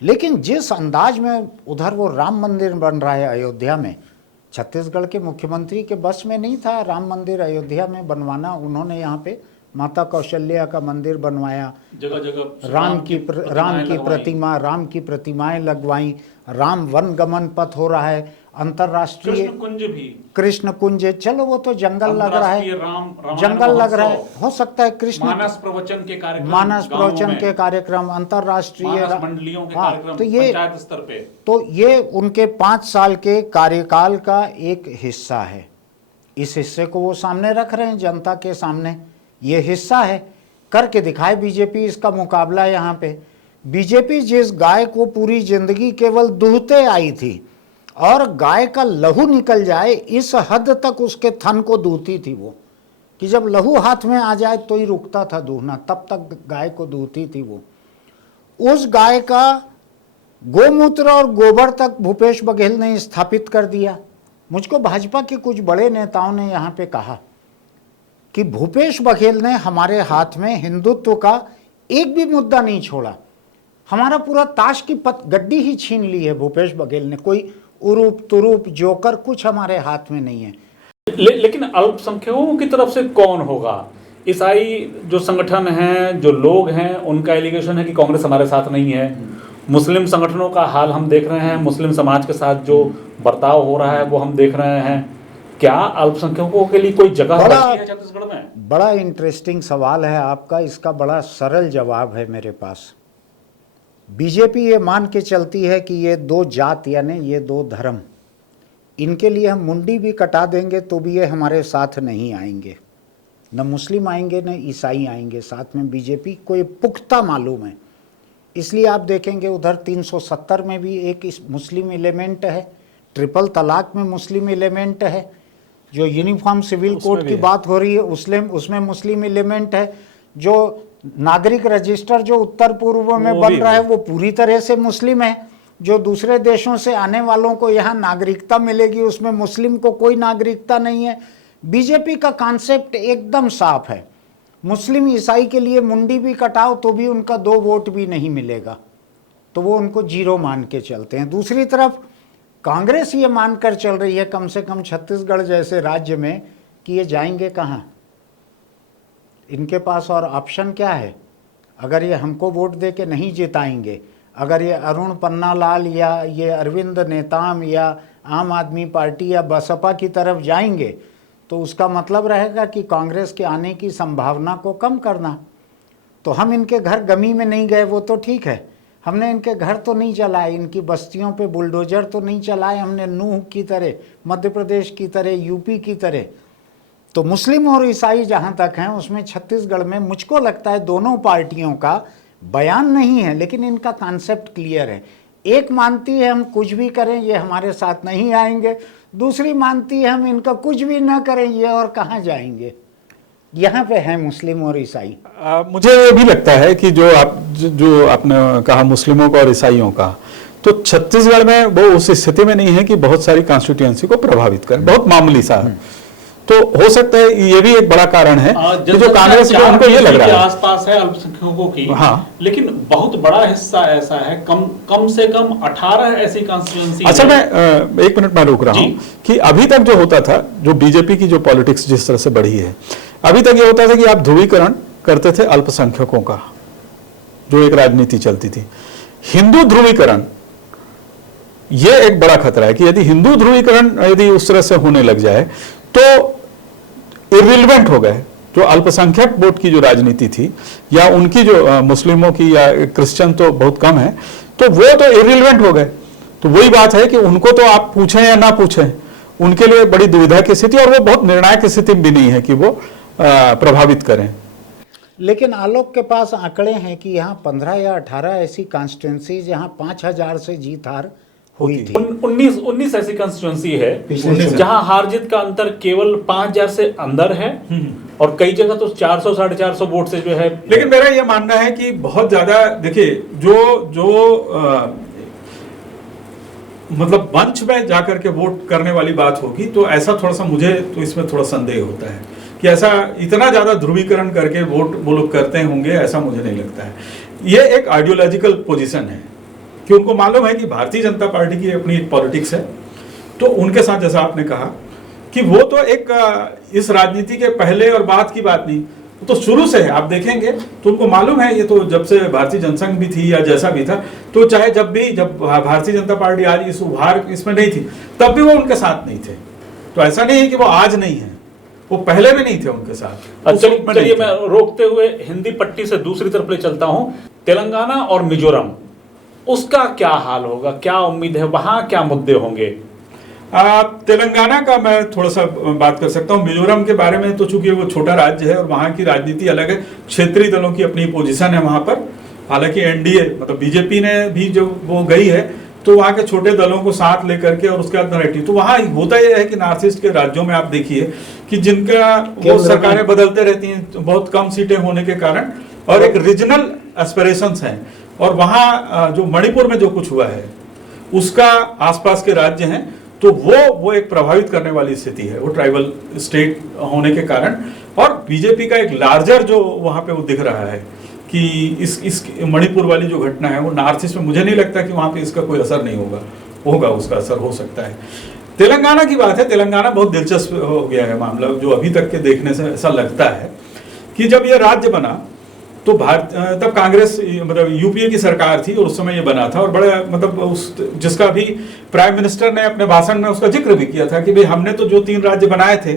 लेकिन जिस अंदाज में उधर वो राम मंदिर बन रहा है अयोध्या में, छत्तीसगढ़ के मुख्यमंत्री के बस में नहीं था राम मंदिर अयोध्या में बनवाना। उन्होंने यहाँ पे माता कौशल्या का मंदिर बनवाया, जगह जगह राम की प्रतिमाएं लगवाई, राम वन गमन पथ हो रहा है, अंतर्राष्ट्रीय कृष्ण कुंज, चलो वो तो जंगल लग रहा है, जंगल लग रहा है, हो सकता है कृष्ण मानस प्रवचन के कार्यक्रम, अंतर्राष्ट्रीय मंडलियों के कार्यक्रम, तो ये पंचायत स्तर पे, तो ये उनके 5 साल के कार्यकाल का एक हिस्सा है। इस हिस्से को वो सामने रख रहे हैं जनता के सामने, ये हिस्सा है, करके दिखाए बीजेपी इसका मुकाबला। यहाँ पे बीजेपी जिस गाय को पूरी जिंदगी केवल दूहते आई थी और गाय का लहू निकल जाए इस हद तक उसके थन को दूहती थी वो, कि जब लहू हाथ में आ जाए तो ही रुकता था दूहना, तब तक गाय को दूहती थी वो। उस गाय का गोमूत्र और गोबर तक भूपेश बघेल ने स्थापित कर दिया। मुझको भाजपा के कुछ बड़े नेताओं ने यहाँ पे कहा कि भूपेश बघेल ने हमारे हाथ में हिंदुत्व का एक भी मुद्दा नहीं छोड़ा, हमारा पूरा ताश की गड्डी ही छीन ली है भूपेश बघेल ने, कोई उरूप तुरूप जोकर कुछ हमारे हाथ में नहीं है। लेकिन अल्पसंख्यकों की तरफ से कौन होगा? ईसाई जो संगठन हैं, जो लोग हैं, उनका एलिगेशन है कि कांग्रेस हमारे साथ नहीं है। मुस्लिम संगठनों का हाल हम देख रहे हैं, मुस्लिम समाज के साथ जो बर्ताव हो रहा है वो हम देख रहे हैं। क्या अल्पसंख्यकों के लिए कोई जगह है छत्तीसगढ़ में? बड़ा इंटरेस्टिंग सवाल है आपका, इसका बड़ा सरल जवाब है मेरे पास। बीजेपी ये मान के चलती है कि ये 2 जात यानी ये 2 धर्म, इनके लिए हम मुंडी भी कटा देंगे तो भी ये हमारे साथ नहीं आएंगे, न मुस्लिम आएंगे न ईसाई आएंगे साथ में। बीजेपी को ये पुख्ता मालूम है, इसलिए आप देखेंगे उधर 370 में भी एक मुस्लिम एलिमेंट है, ट्रिपल तलाक में मुस्लिम एलिमेंट है, जो यूनिफॉर्म सिविल कोड की बात हो रही है उसमें मुस्लिम एलिमेंट है, जो नागरिक रजिस्टर जो उत्तर पूर्व में बन रहा है वो पूरी तरह से मुस्लिम है, जो दूसरे देशों से आने वालों को यहाँ नागरिकता मिलेगी उसमें मुस्लिम को कोई नागरिकता नहीं है। बीजेपी का कॉन्सेप्ट एकदम साफ है, मुस्लिम ईसाई के लिए मुंडी भी कटाओ तो भी उनका 2 वोट भी नहीं मिलेगा, तो वो उनको 0 मान के चलते हैं। दूसरी तरफ कांग्रेस ये मानकर चल रही है कम से कम छत्तीसगढ़ जैसे राज्य में कि ये जाएंगे कहाँ, इनके पास और ऑप्शन क्या है। अगर ये हमको वोट दे के नहीं जिताएंगे, अगर ये अरुण पन्नालाल या ये अरविंद नेताम या आम आदमी पार्टी या बसपा की तरफ जाएंगे तो उसका मतलब रहेगा कि कांग्रेस के आने की संभावना को कम करना। तो हम इनके घर गमी में नहीं गए वो तो ठीक है, हमने इनके घर तो नहीं चलाए, इनकी बस्तियों पे बुलडोजर तो नहीं चलाए हमने नूह की तरह, मध्य प्रदेश की तरह, यूपी की तरह। तो मुस्लिम और ईसाई जहाँ तक हैं उसमें छत्तीसगढ़ में मुझको लगता है दोनों पार्टियों का बयान नहीं है लेकिन इनका कॉन्सेप्ट क्लियर है। एक मानती है हम कुछ भी करें ये हमारे साथ नहीं आएंगे, दूसरी मानती है हम इनका कुछ भी ना करें ये और कहाँ जाएंगे। यहाँ पे है मुस्लिम और ईसाई। मुझे ये भी लगता है कि जो आपने कहा मुस्लिमों का और ईसाइयों का, तो छत्तीसगढ़ में वो उस स्थिति में नहीं है कि बहुत सारी कॉन्स्टिट्यूएंसी को प्रभावित करे, बहुत मामूली सा है। तो हो सकता है ये भी एक बड़ा कारण है कि जो कांग्रेस को उनको ये लग रहा है आसपास है अल्पसंख्यकों की। हाँ, लेकिन बहुत बड़ा हिस्सा ऐसा है, कम से कम 18 ऐसी कॉन्स्टिट्यूएंसी। अच्छा, मैं 1 मिनट में रुक रहा हूँ कि अभी तक जो होता था, जो बीजेपी की जो पॉलिटिक्स जिस तरह से बढ़ी है, अभी तक ये होता था कि आप ध्रुवीकरण करते थे अल्पसंख्यकों का, जो एक राजनीति चलती थी। हिंदू ध्रुवीकरण ये एक बड़ा खतरा है कि यदि हिंदू ध्रुवीकरण यदि उस तरह से होने लग जाए तो इररिलेवेंट हो गए जो अल्पसंख्यक वोट की जो राजनीति थी, या उनकी जो मुस्लिमों की या क्रिश्चियन तो बहुत कम है, तो वो तो इररिलेवेंट हो गए। तो वही बात है कि उनको तो आप पूछें या ना पूछें, उनके लिए बड़ी दुविधा की स्थिति, और वो बहुत निर्णायक स्थिति भी नहीं है कि वो प्रभावित करें। लेकिन आलोक के पास आंकड़े हैं कि यहाँ 15 या 18 ऐसी कॉन्स्टिट्यूंसी जहाँ 5000 से जीत हार हुई होती थी। 19 ऐसी कंस्टिट्यूंसी है पिछले जहां हार जीत का अंतर केवल 5,000 से अंदर है, और कई जगह तो 400 450 वोट से जो है। लेकिन मेरा यह मानना है कि बहुत ज्यादा देखिए जो मतलब मंच में जाकर के वोट करने वाली बात होगी, तो ऐसा थोड़ा सा मुझे तो इसमें थोड़ा संदेह होता है कि ऐसा इतना ज्यादा ध्रुवीकरण करके वोट वो लोग करते होंगे, ऐसा मुझे नहीं लगता है। ये एक आइडियोलॉजिकल पोजीशन है कि उनको मालूम है कि भारतीय जनता पार्टी की अपनी एक पॉलिटिक्स है, तो उनके साथ जैसा आपने कहा कि वो तो एक इस राजनीति के पहले और बाद की बात नहीं, तो शुरू से है। आप देखेंगे तो उनको मालूम है, ये तो जब से भारतीय जनसंघ भी थी या जैसा भी था, तो चाहे जब भारतीय जनता पार्टी आज इस उभार इसमें नहीं थी, तब भी वो उनके साथ नहीं थे। तो ऐसा नहीं है कि वो आज नहीं है, वो पहले भी नहीं थे उनके साथ। चलिए मैं रोकते हुए हिंदी पट्टी से दूसरी तरफ ले चलता हूं। तेलंगाना और मिजोरम, उसका क्या हाल होगा, क्या उम्मीद है, वहां क्या मुद्दे होंगे? तेलंगाना का मैं थोड़ा सा बात कर सकता हूँ। मिजोरम के बारे में तो चूंकि वो छोटा राज्य है और वहाँ की राजनीति अलग है, क्षेत्रीय दलों की अपनी पोजीशन है वहाँ पर। हालांकि एनडीए मतलब बीजेपी ने भी जो वो गई है, तो वहाँ के छोटे दलों को साथ लेकर के और उसके बाद नैरेटिव, तो वहाँ होता यह है कि नॉर्थ ईस्ट के राज्यों में आप देखिए कि जिनका वो सरकारें बदलते रहती हैं, तो बहुत कम सीटें होने के कारण, और एक रीजनल एस्पिरेशंस हैं। और वहाँ जो मणिपुर में जो कुछ हुआ है उसका आसपास के राज्य हैं, तो वो एक प्रभावित करने वाली स्थिति है, वो ट्राइबल स्टेट होने के कारण। और बीजेपी का एक लार्जर जो वहाँ पे वो दिख रहा है कि इस मणिपुर वाली जो घटना है वो नॉर्थ ईस्ट में, मुझे नहीं लगता कि वहाँ पे इसका कोई असर नहीं होगा उसका असर हो सकता है। तेलंगाना की बात है, तेलंगाना बहुत दिलचस्प हो गया है मामला, जो अभी तक के देखने से ऐसा लगता है कि जब ये राज्य बना तो तब कांग्रेस मतलब यूपीए की सरकार थी और उस समय ये बना था, और बड़ा मतलब जिसका भी प्राइम मिनिस्टर ने अपने भाषण में उसका जिक्र भी किया था कि भाई हमने तो जो 3 राज्य बनाए थे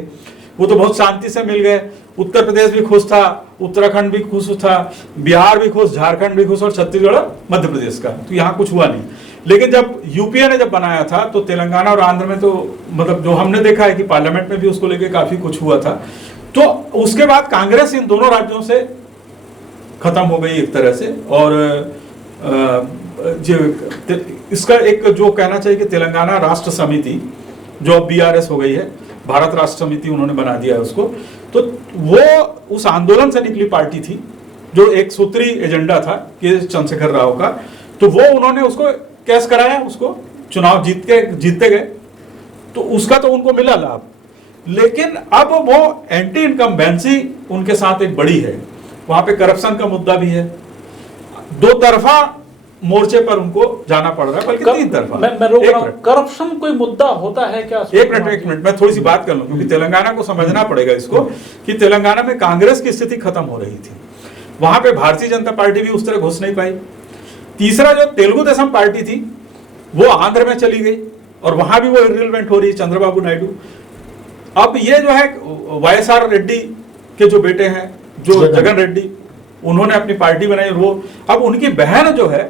वो तो बहुत शांति से मिल गए। उत्तर प्रदेश भी खुश था, उत्तराखंड भी खुश था, बिहार भी खुश, झारखंड भी खुश, और छत्तीसगढ़ और मध्य प्रदेश का, तो यहाँ कुछ हुआ नहीं। लेकिन जब यूपीए ने जब बनाया था तो तेलंगाना और आंध्र में तो मतलब जो हमने देखा है कि पार्लियामेंट में भी उसको लेकर काफी कुछ हुआ था। तो उसके बाद कांग्रेस इन दोनों राज्यों से खत्म हो गई एक तरह से। और इसका एक जो कहना चाहिए कि तेलंगाना राष्ट्र समिति जो अब बीआरएस हो गई है, भारत राष्ट्र समिति उन्होंने बना दिया है उसको, तो वो उस आंदोलन से निकली पार्टी थी जो एक सूत्री एजेंडा था के चंद्रशेखर राव का, तो वो उन्होंने उसको कैश कराया, उसको चुनाव जीतते गए, तो उसका तो उनको मिला लाभ। लेकिन अब वो एंटी इनकम्बेंसी उनके साथ एक बड़ी है, वहां पे करप्शन का मुद्दा भी है, 2 तरफा मोर्चे पर उनको जाना पड़ रहा है, बल्कि 3 तरफा। मैं रोक रहा हूं, करप्शन कोई मुद्दा होता है क्या? एक मिनट मैं थोड़ी सी बात कर लूं, क्योंकि तेलंगाना को समझना पड़ेगा इसको कि तेलंगाना में कांग्रेस की स्थिति खत्म हो रही थी, वहां पे भारतीय जनता पार्टी भी उस तरह घुस नहीं पाई। तीसरा जो तेलुगु देशम पार्टी थी वो आंध्र में चली गई, और वहां भी वो इररिलेवेंट हो रही है, चंद्रबाबू नायडू। अब ये जो है वाईएसआर रेड्डी के जो बेटे हैं, जो जगन रेड्डी, उन्होंने अपनी पार्टी बनाई, वो अब उनकी बहन जो है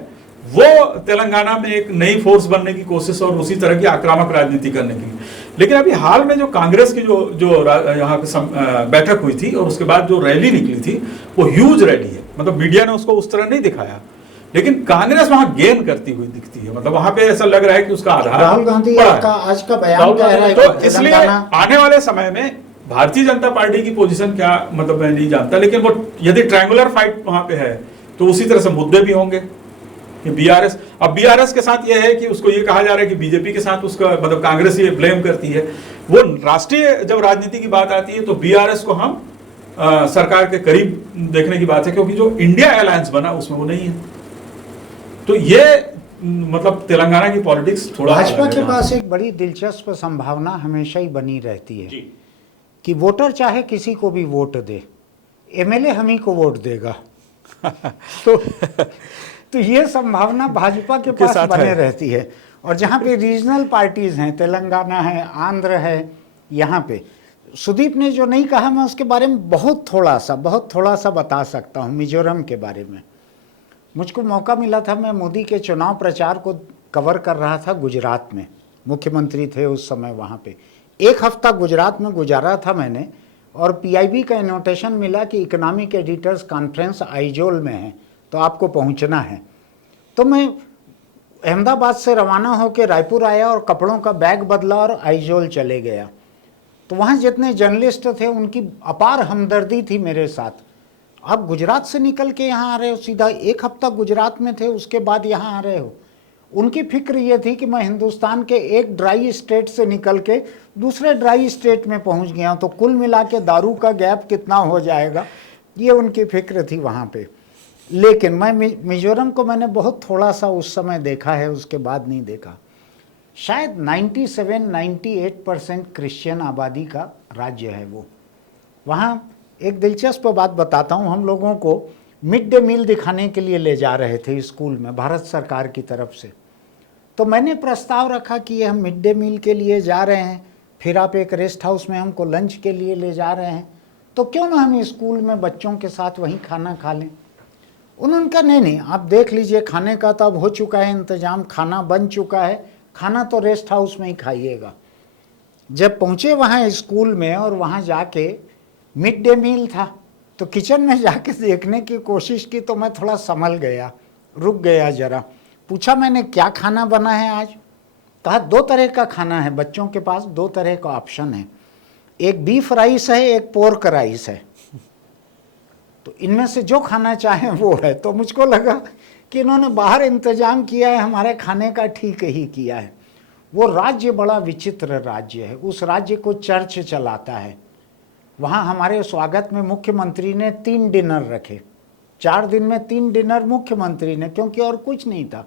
वो तेलंगाना में एक नई फोर्स बनने की कोशिश और उसी तरह की आक्रामक राजनीति करने की। लेकिन अभी हाल में जो कांग्रेस की जो यहाँ पे बैठक हुई थी और उसके बाद जो रैली निकली थी, वो ह्यूज रैली है, मतलब मीडिया ने उसको उस तरह नहीं दिखाया, लेकिन कांग्रेस वहां गेन करती हुई दिखती है। मतलब वहां पे ऐसा लग रहा है कि उसका आधार राहुल गांधी का आज का बयान कह रहा है, तो इसलिए आने वाले समय में भारतीय जनता पार्टी की पोजीशन क्या, मतलब मैं नहीं जानता, लेकिन वो यदि ट्रायंगुलर फाइट वहां पे है तो उसी तरह से मुद्दे भी होंगे कि बीआरएस, अब बीआरएस के साथ ये है कि उसको ये कहा जा रहा है कि बीजेपी के साथ उसका मतलब कांग्रेस ये ब्लेम करती है। वो राष्ट्रीय जब राजनीति की बात आती है तो बीआरएस को हम सरकार के करीब देखने की बात है, क्योंकि जो इंडिया अलायंस बना उसमें वो नहीं है। तो ये मतलब तेलंगाना की पॉलिटिक्स थोड़ा भाजपा के पास एक बड़ी दिलचस्प संभावना हमेशा ही बनी रहती है कि वोटर चाहे किसी को भी वोट दे, एमएलए हम ही को वोट देगा। तो ये संभावना भाजपा के पास बने रहती है। और जहाँ पे रीजनल पार्टीज हैं, तेलंगाना है, आंध्र है, यहाँ पे सुदीप ने जो नहीं कहा मैं उसके बारे में बहुत थोड़ा सा बता सकता हूँ। मिजोरम के बारे में मुझको मौका मिला था, मैं मोदी के चुनाव प्रचार को कवर कर रहा था गुजरात में, मुख्यमंत्री थे उस समय वहाँ पे। 1 हफ्ता गुजरात में गुजारा था मैंने, और पीआईबी का इन्विटेशन मिला कि इकोनॉमिक एडिटर्स कॉन्फ्रेंस आइजोल में है तो आपको पहुंचना है। तो मैं अहमदाबाद से रवाना होकर रायपुर आया और कपड़ों का बैग बदला और आइजोल चले गया। तो वहाँ जितने जर्नलिस्ट थे उनकी अपार हमदर्दी थी मेरे साथ। आप गुजरात से निकल के यहाँ आ रहे हो, सीधा 1 हफ्ता गुजरात में थे, उसके बाद यहाँ आ रहे हो। उनकी फिक्र ये थी कि मैं हिंदुस्तान के एक ड्राई स्टेट से निकल के दूसरे ड्राई स्टेट में पहुँच गया हूँ, तो कुल मिला के दारू का गैप कितना हो जाएगा, ये उनकी फिक्र थी वहाँ पे। लेकिन मैं मिजोरम को मैंने बहुत थोड़ा सा उस समय देखा है, उसके बाद नहीं देखा। शायद 97-98% क्रिश्चियन आबादी का राज्य है वो। वहाँ एक दिलचस्प बात बताता हूँ, हम लोगों को मिड डे मील दिखाने के लिए ले जा रहे थे स्कूल में भारत सरकार की तरफ से। तो मैंने प्रस्ताव रखा कि ये हम मिड डे मील के लिए जा रहे हैं, फिर आप एक रेस्ट हाउस में हमको लंच के लिए ले जा रहे हैं, तो क्यों ना हम स्कूल में बच्चों के साथ वहीं खाना खा लें। उन्होंने कहा नहीं, आप देख लीजिए, खाने का तो अब हो चुका है इंतज़ाम, खाना बन चुका है, खाना तो रेस्ट हाउस में ही खाइएगा। जब पहुँचे वहाँ स्कूल में और वहाँ जाके मिड डे मील था, तो किचन में जाके देखने की कोशिश की तो मैं थोड़ा संभल गया, रुक गया ज़रा। पूछा मैंने क्या खाना बना है आज? कहा 2 तरह का खाना है, बच्चों के पास 2 तरह का ऑप्शन है, एक बीफ राइस है, एक पोर्क राइस है, तो इनमें से जो खाना चाहें वो है। तो मुझको लगा कि इन्होंने बाहर इंतजाम किया है, हमारे खाने का ठीक ही किया है। वो राज्य बड़ा विचित्र राज्य है, उस राज्य को चर्च चलाता है। वहाँ हमारे स्वागत में मुख्यमंत्री ने 3 डिनर रखे, 4 दिन में 3 डिनर मुख्यमंत्री ने, क्योंकि और कुछ नहीं था।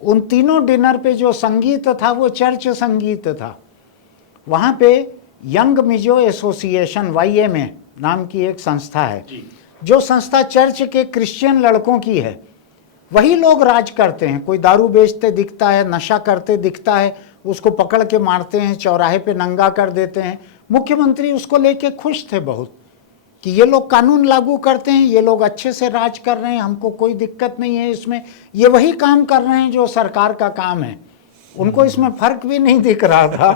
उन तीनों डिनर पे जो संगीत था वो चर्च संगीत था। वहाँ पे यंग मिजो एसोसिएशन YMA नाम की एक संस्था है, जो संस्था चर्च के क्रिश्चियन लड़कों की है। वही लोग राज करते हैं। कोई दारू बेचते दिखता है, नशा करते दिखता है, उसको पकड़ के मारते हैं, चौराहे पे नंगा कर देते हैं। मुख्यमंत्री उसको लेके खुश थे बहुत कि ये लोग कानून लागू करते हैं, ये लोग अच्छे से राज कर रहे हैं, हमको कोई दिक्कत नहीं है इसमें, ये वही काम कर रहे हैं जो सरकार का काम है। उनको इसमें फ़र्क भी नहीं दिख रहा था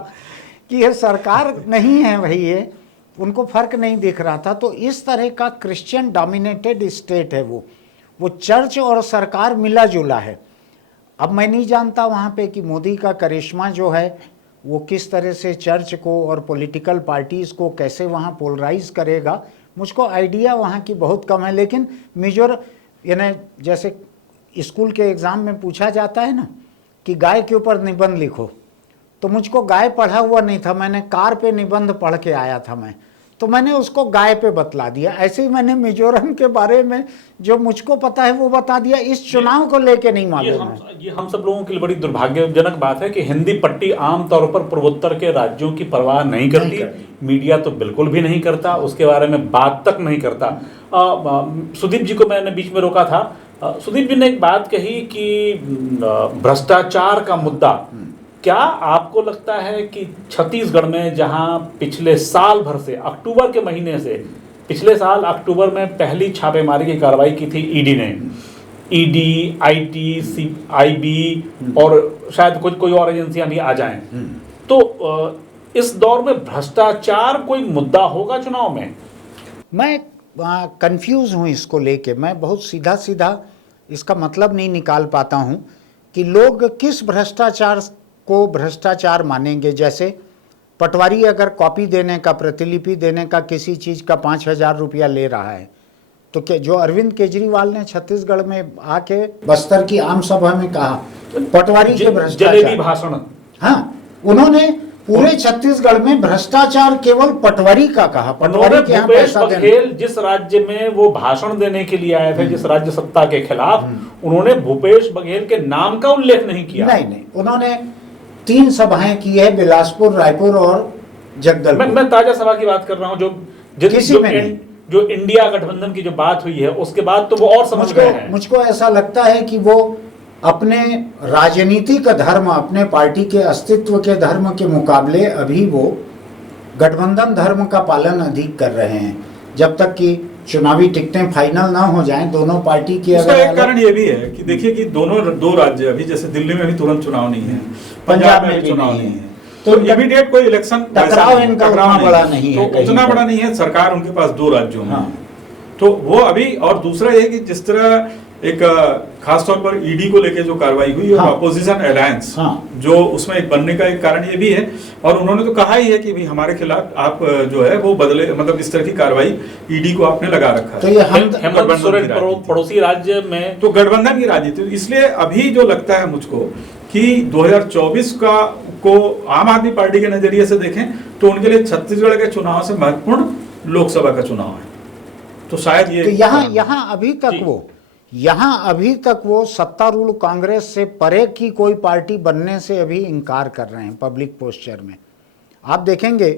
कि ये सरकार नहीं है भाई, ये उनको फ़र्क नहीं दिख रहा था। तो इस तरह का क्रिश्चियन डोमिनेटेड स्टेट है वो चर्च और सरकार मिला जुला है। अब मैं नहीं जानता वहाँ पे कि मोदी का करिश्मा जो है वो किस तरह से चर्च को और पॉलिटिकल पार्टीज़ को कैसे वहाँ पोलराइज करेगा, मुझको आइडिया वहाँ की बहुत कम है। लेकिन यानी जैसे स्कूल के एग्ज़ाम में पूछा जाता है ना कि गाय के ऊपर निबंध लिखो, तो मुझको गाय पढ़ा हुआ नहीं था, मैंने कार पे निबंध पढ़ के आया था मैं, तो मैंने उसको गाय पे बतला दिया। ऐसे ही मैंने मिजोरम के बारे में जो मुझको पता है वो बता दिया। इस चुनाव को लेके नहीं मालूम है। ये हम सब लोगों के लिए बड़ी दुर्भाग्यजनक बात है कि हिंदी पट्टी आमतौर पर पूर्वोत्तर के राज्यों की परवाह नहीं करती, मीडिया तो बिल्कुल भी नहीं करता, उसके बारे में बात तक नहीं करता। सुदीप जी को मैंने बीच में रोका था। सुदीप जी ने एक बात कही कि भ्रष्टाचार का मुद्दा, क्या आपको लगता है कि छत्तीसगढ़ में जहां पिछले साल भर से अक्टूबर के महीने से, पिछले साल अक्टूबर में पहली छापेमारी की कार्रवाई की थी ईडी ने, ईडी, IT, IB और शायद कोई और एजेंसियां भी आ जाएं, तो इस दौर में भ्रष्टाचार कोई मुद्दा होगा चुनाव में? मैं कंफ्यूज हूँ इसको लेके। मैं बहुत सीधा सीधा इसका मतलब नहीं निकाल पाता हूँ कि लोग किस भ्रष्टाचार को भ्रष्टाचार मानेंगे। जैसे पटवारी अगर कॉपी देने का, प्रतिलिपि देने का किसी चीज़ का 5,000 रुपया ले रहा है, तो क्या जो अरविंद केजरीवाल ने छत्तीसगढ़ में आके बस्तर की आम सभा में कहा पटवारी के भ्रष्टाचार, भाषण, हाँ, उन्होंने पूरे छत्तीसगढ़ में भ्रष्टाचार केवल पटवारी का कहा। पटवारी के यहाँ पैसा बघेल जिस राज्य में वो भाषण देने के लिए आए थे, जिस राज्य सत्ता के खिलाफ, उन्होंने भूपेश बघेल के नाम का उल्लेख नहीं किया। नहीं, उन्होंने 3 सभाएं की है, बिलासपुर, रायपुर और जगदलपुर। मैं ताजा सभा की बात कर रहा हूँ, जो इंडिया गठबंधन की जो बात हुई है उसके बाद तो वो और समझ गए हैं। मुझको ऐसा लगता है कि वो अपने राजनीतिक धर्म, अपने पार्टी के अस्तित्व के धर्म के मुकाबले अभी वो गठबंधन धर्म का पालन अधिक कर रहे हैं, जब तक कि चुनावी टिकटें फाइनल ना हो जाएं दोनों पार्टी की। इसका एक कारण ये भी है कि देखिए कि दो राज्य अभी, जैसे दिल्ली में भी तुरंत चुनाव नहीं है, पंजाब में भी चुनाव नहीं है, तो इमीडिएट कोई इलेक्शन टकराव इनका उतना बड़ा नहीं है, उतना बड़ा नहीं है। सरकार उनके पास 2 राज्यों में, तो वो अभी, और दूसरा ये कि जिस तरह एक खास तौर पर ईडी को लेके जो कार्रवाई हुई और हाँ। अपोजिशन अलायंस जो उसमें एक बनने का एक कारण ये भी है, और उन्होंने तो कहा ही है कि भाई हमारे खिलाफ आप जो है वो बदले, मतलब इस तरह की कार्रवाई ईडी को आपने लगा रखा तो है। ये हेमंत सोरेन पड़ोसी राज्य में तो गठबंधन की राजनीति, इसलिए अभी जो लगता है मुझको कि 2024 को आम आदमी पार्टी के नजरिए से देखें तो उनके लिए छत्तीसगढ़ के चुनाव से महत्वपूर्ण लोकसभा का चुनाव है। तो शायद ये तो यहाँ अभी तक वो सत्तारूढ़ कांग्रेस से परे की कोई पार्टी बनने से अभी इनकार कर रहे हैं पब्लिक पोस्चर में। आप देखेंगे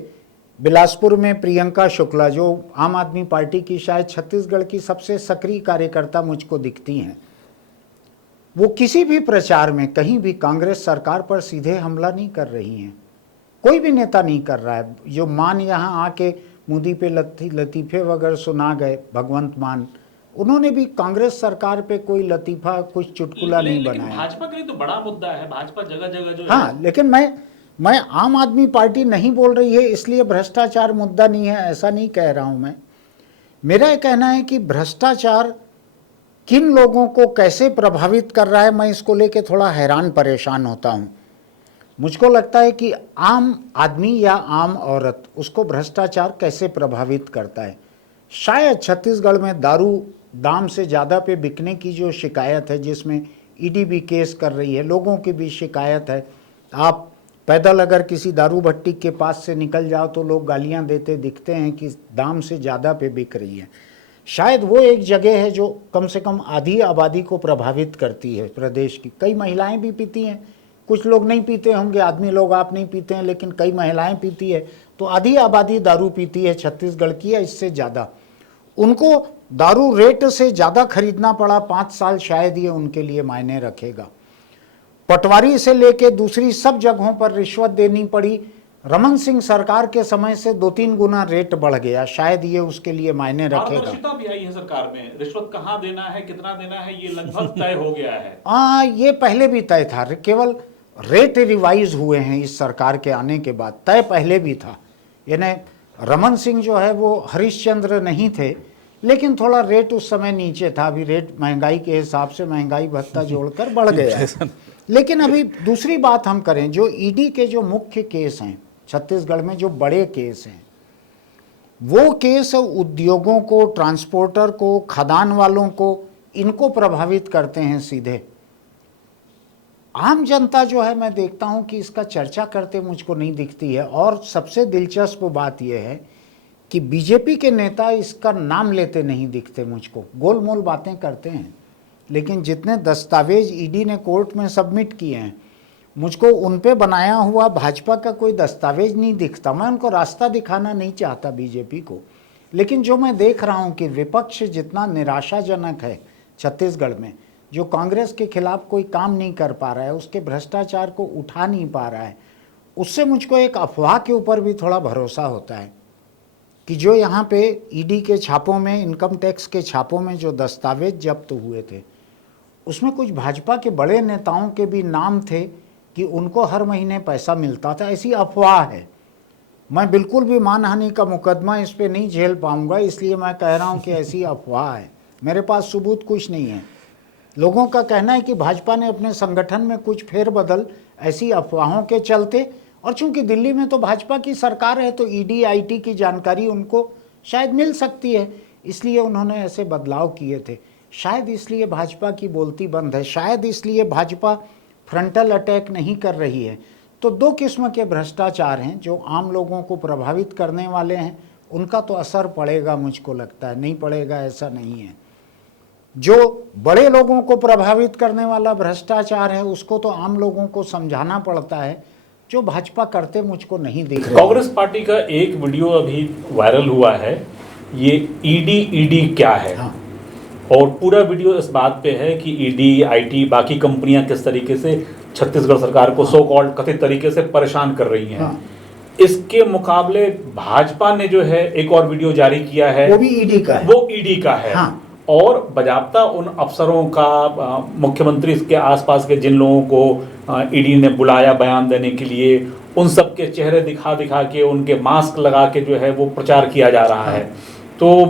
बिलासपुर में प्रियंका शुक्ला, जो आम आदमी पार्टी की शायद छत्तीसगढ़ की सबसे सक्रिय कार्यकर्ता मुझको दिखती हैं, वो किसी भी प्रचार में कहीं भी कांग्रेस सरकार पर सीधे हमला नहीं कर रही हैं। कोई भी नेता नहीं कर रहा है। जो मान यहाँ आके मोदी पे लतीफ़े वगैरह सुना गए, भगवंत मान, उन्होंने भी कांग्रेस सरकार पे कोई लतीफ़ा, कुछ चुटकुला नहीं बनाया। भाजपा के लिए तो बड़ा मुद्दा है, भाजपा जगह जगह जो हाँ, लेकिन मैं आम आदमी पार्टी नहीं बोल रही है इसलिए भ्रष्टाचार मुद्दा नहीं है, ऐसा नहीं कह रहा हूँ मैं। मेरा ये कहना है कि भ्रष्टाचार किन लोगों को कैसे प्रभावित कर रहा है, मैं इसको लेके थोड़ा हैरान परेशान होता हूँ। मुझको लगता है कि आम आदमी या आम औरत, उसको भ्रष्टाचार कैसे प्रभावित करता है। शायद छत्तीसगढ़ में दारू दाम से ज़्यादा पे बिकने की जो शिकायत है, जिसमें ईडी भी केस कर रही है, लोगों की भी शिकायत है। आप पैदल अगर किसी दारू भट्टी के पास से निकल जाओ तो लोग गालियां देते दिखते हैं कि दाम से ज़्यादा पे बिक रही है। शायद वो एक जगह है जो कम से कम आधी आबादी को प्रभावित करती है प्रदेश की। कई महिलाएं भी पीती हैं, कुछ लोग नहीं पीते होंगे, आदमी लोग आप नहीं पीते हैं, लेकिन कई महिलाएं पीती है। तो आधी आबादी दारू पीती है छत्तीसगढ़ की, या इससे ज़्यादा। उनको दारू रेट से ज़्यादा खरीदना पड़ा 5 साल, शायद ये उनके लिए मायने रखेगा। पटवारी से लेके दूसरी सब जगहों पर रिश्वत देनी पड़ी। रमन सिंह सरकार के समय से 2-3 गुना रेट बढ़ गया, शायद ये उसके लिए मायने रखेगा। पारदर्शिता भी आई है सरकार में, रिश्वत कहाँ देना है, कितना देना है, ये लगभग तय हो गया है। ये पहले भी तय था, केवल रेट रिवाइज हुए हैं इस सरकार के आने के बाद। तय पहले भी था, यानी रमन सिंह जो है वो हरिश्चंद्र नहीं थे, लेकिन थोड़ा रेट उस समय नीचे था। अभी रेट महंगाई के हिसाब से महंगाई भत्ता जोड़कर बढ़ गया। लेकिन अभी दूसरी बात हम करें, जो ईडी के जो मुख्य केस हैं छत्तीसगढ़ में, जो बड़े केस हैं, वो केस उद्योगों को, ट्रांसपोर्टर को, खदान वालों को, इनको प्रभावित करते हैं सीधे। आम जनता जो है, मैं देखता हूं कि इसका चर्चा करते मुझको नहीं दिखती है। और सबसे दिलचस्प बात यह है कि बीजेपी के नेता इसका नाम लेते नहीं दिखते मुझको, गोलमोल बातें करते हैं। लेकिन जितने दस्तावेज ईडी ने कोर्ट में सबमिट किए हैं, मुझको उन पे बनाया हुआ भाजपा का कोई दस्तावेज नहीं दिखता। मैं उनको रास्ता दिखाना नहीं चाहता बीजेपी को, लेकिन जो मैं देख रहा हूं कि विपक्ष जितना निराशाजनक है छत्तीसगढ़ में, जो कांग्रेस के खिलाफ कोई काम नहीं कर पा रहा है, उसके भ्रष्टाचार को उठा नहीं पा रहा है, उससे मुझको एक अफवाह के ऊपर भी थोड़ा भरोसा होता है कि जो यहाँ पे ईडी के छापों में, इनकम टैक्स के छापों में जो दस्तावेज जब्त हुए थे, उसमें कुछ भाजपा के बड़े नेताओं के भी नाम थे कि उनको हर महीने पैसा मिलता था। ऐसी अफवाह है। मैं बिल्कुल भी मानहानि का मुकदमा इस पे नहीं झेल पाऊंगा, इसलिए मैं कह रहा हूं कि ऐसी अफवाह है। मेरे पास सबूत कुछ नहीं है। लोगों का कहना है कि भाजपा ने अपने संगठन में कुछ फेरबदल ऐसी अफवाहों के चलते, और चूंकि दिल्ली में तो भाजपा की सरकार है तो ईडी आईटी की जानकारी उनको शायद मिल सकती है, इसलिए उन्होंने ऐसे बदलाव किए थे। शायद इसलिए भाजपा की बोलती बंद है, शायद इसलिए भाजपा फ्रंटल अटैक नहीं कर रही है। तो 2 किस्म के भ्रष्टाचार हैं जो आम लोगों को प्रभावित करने वाले हैं। उनका तो असर पड़ेगा, मुझको लगता है, नहीं पड़ेगा ऐसा नहीं है। जो बड़े लोगों को प्रभावित करने वाला भ्रष्टाचार है, उसको तो आम लोगों को समझाना पड़ता है, जो भाजपा करते मुझको नहीं दिख रहा। कांग्रेस पार्टी का एक वीडियो अभी वायरल हुआ है, ये ईडी क्या है। हाँ। और पूरा वीडियो इस बात पे है कि ईडी आईटी बाकी कंपनियां किस तरीके से छत्तीसगढ़ सरकार को सो कॉल्ड कथित तरीके से परेशान कर रही हैं। हाँ। इसके मुकाबले भाजपा ने जो है एक और वीडियो जारी किया है, वो भी ईडी का है। वो ईडी का है। हाँ। और बजाबता उन अफसरों का, मुख्यमंत्री के आसपास के जिन लोगों को ईडी ने बुलाया बयान देने के लिए, उन सब के चेहरे दिखा दिखा के, उनके मास्क लगा के जो है वो प्रचार किया जा रहा है। तो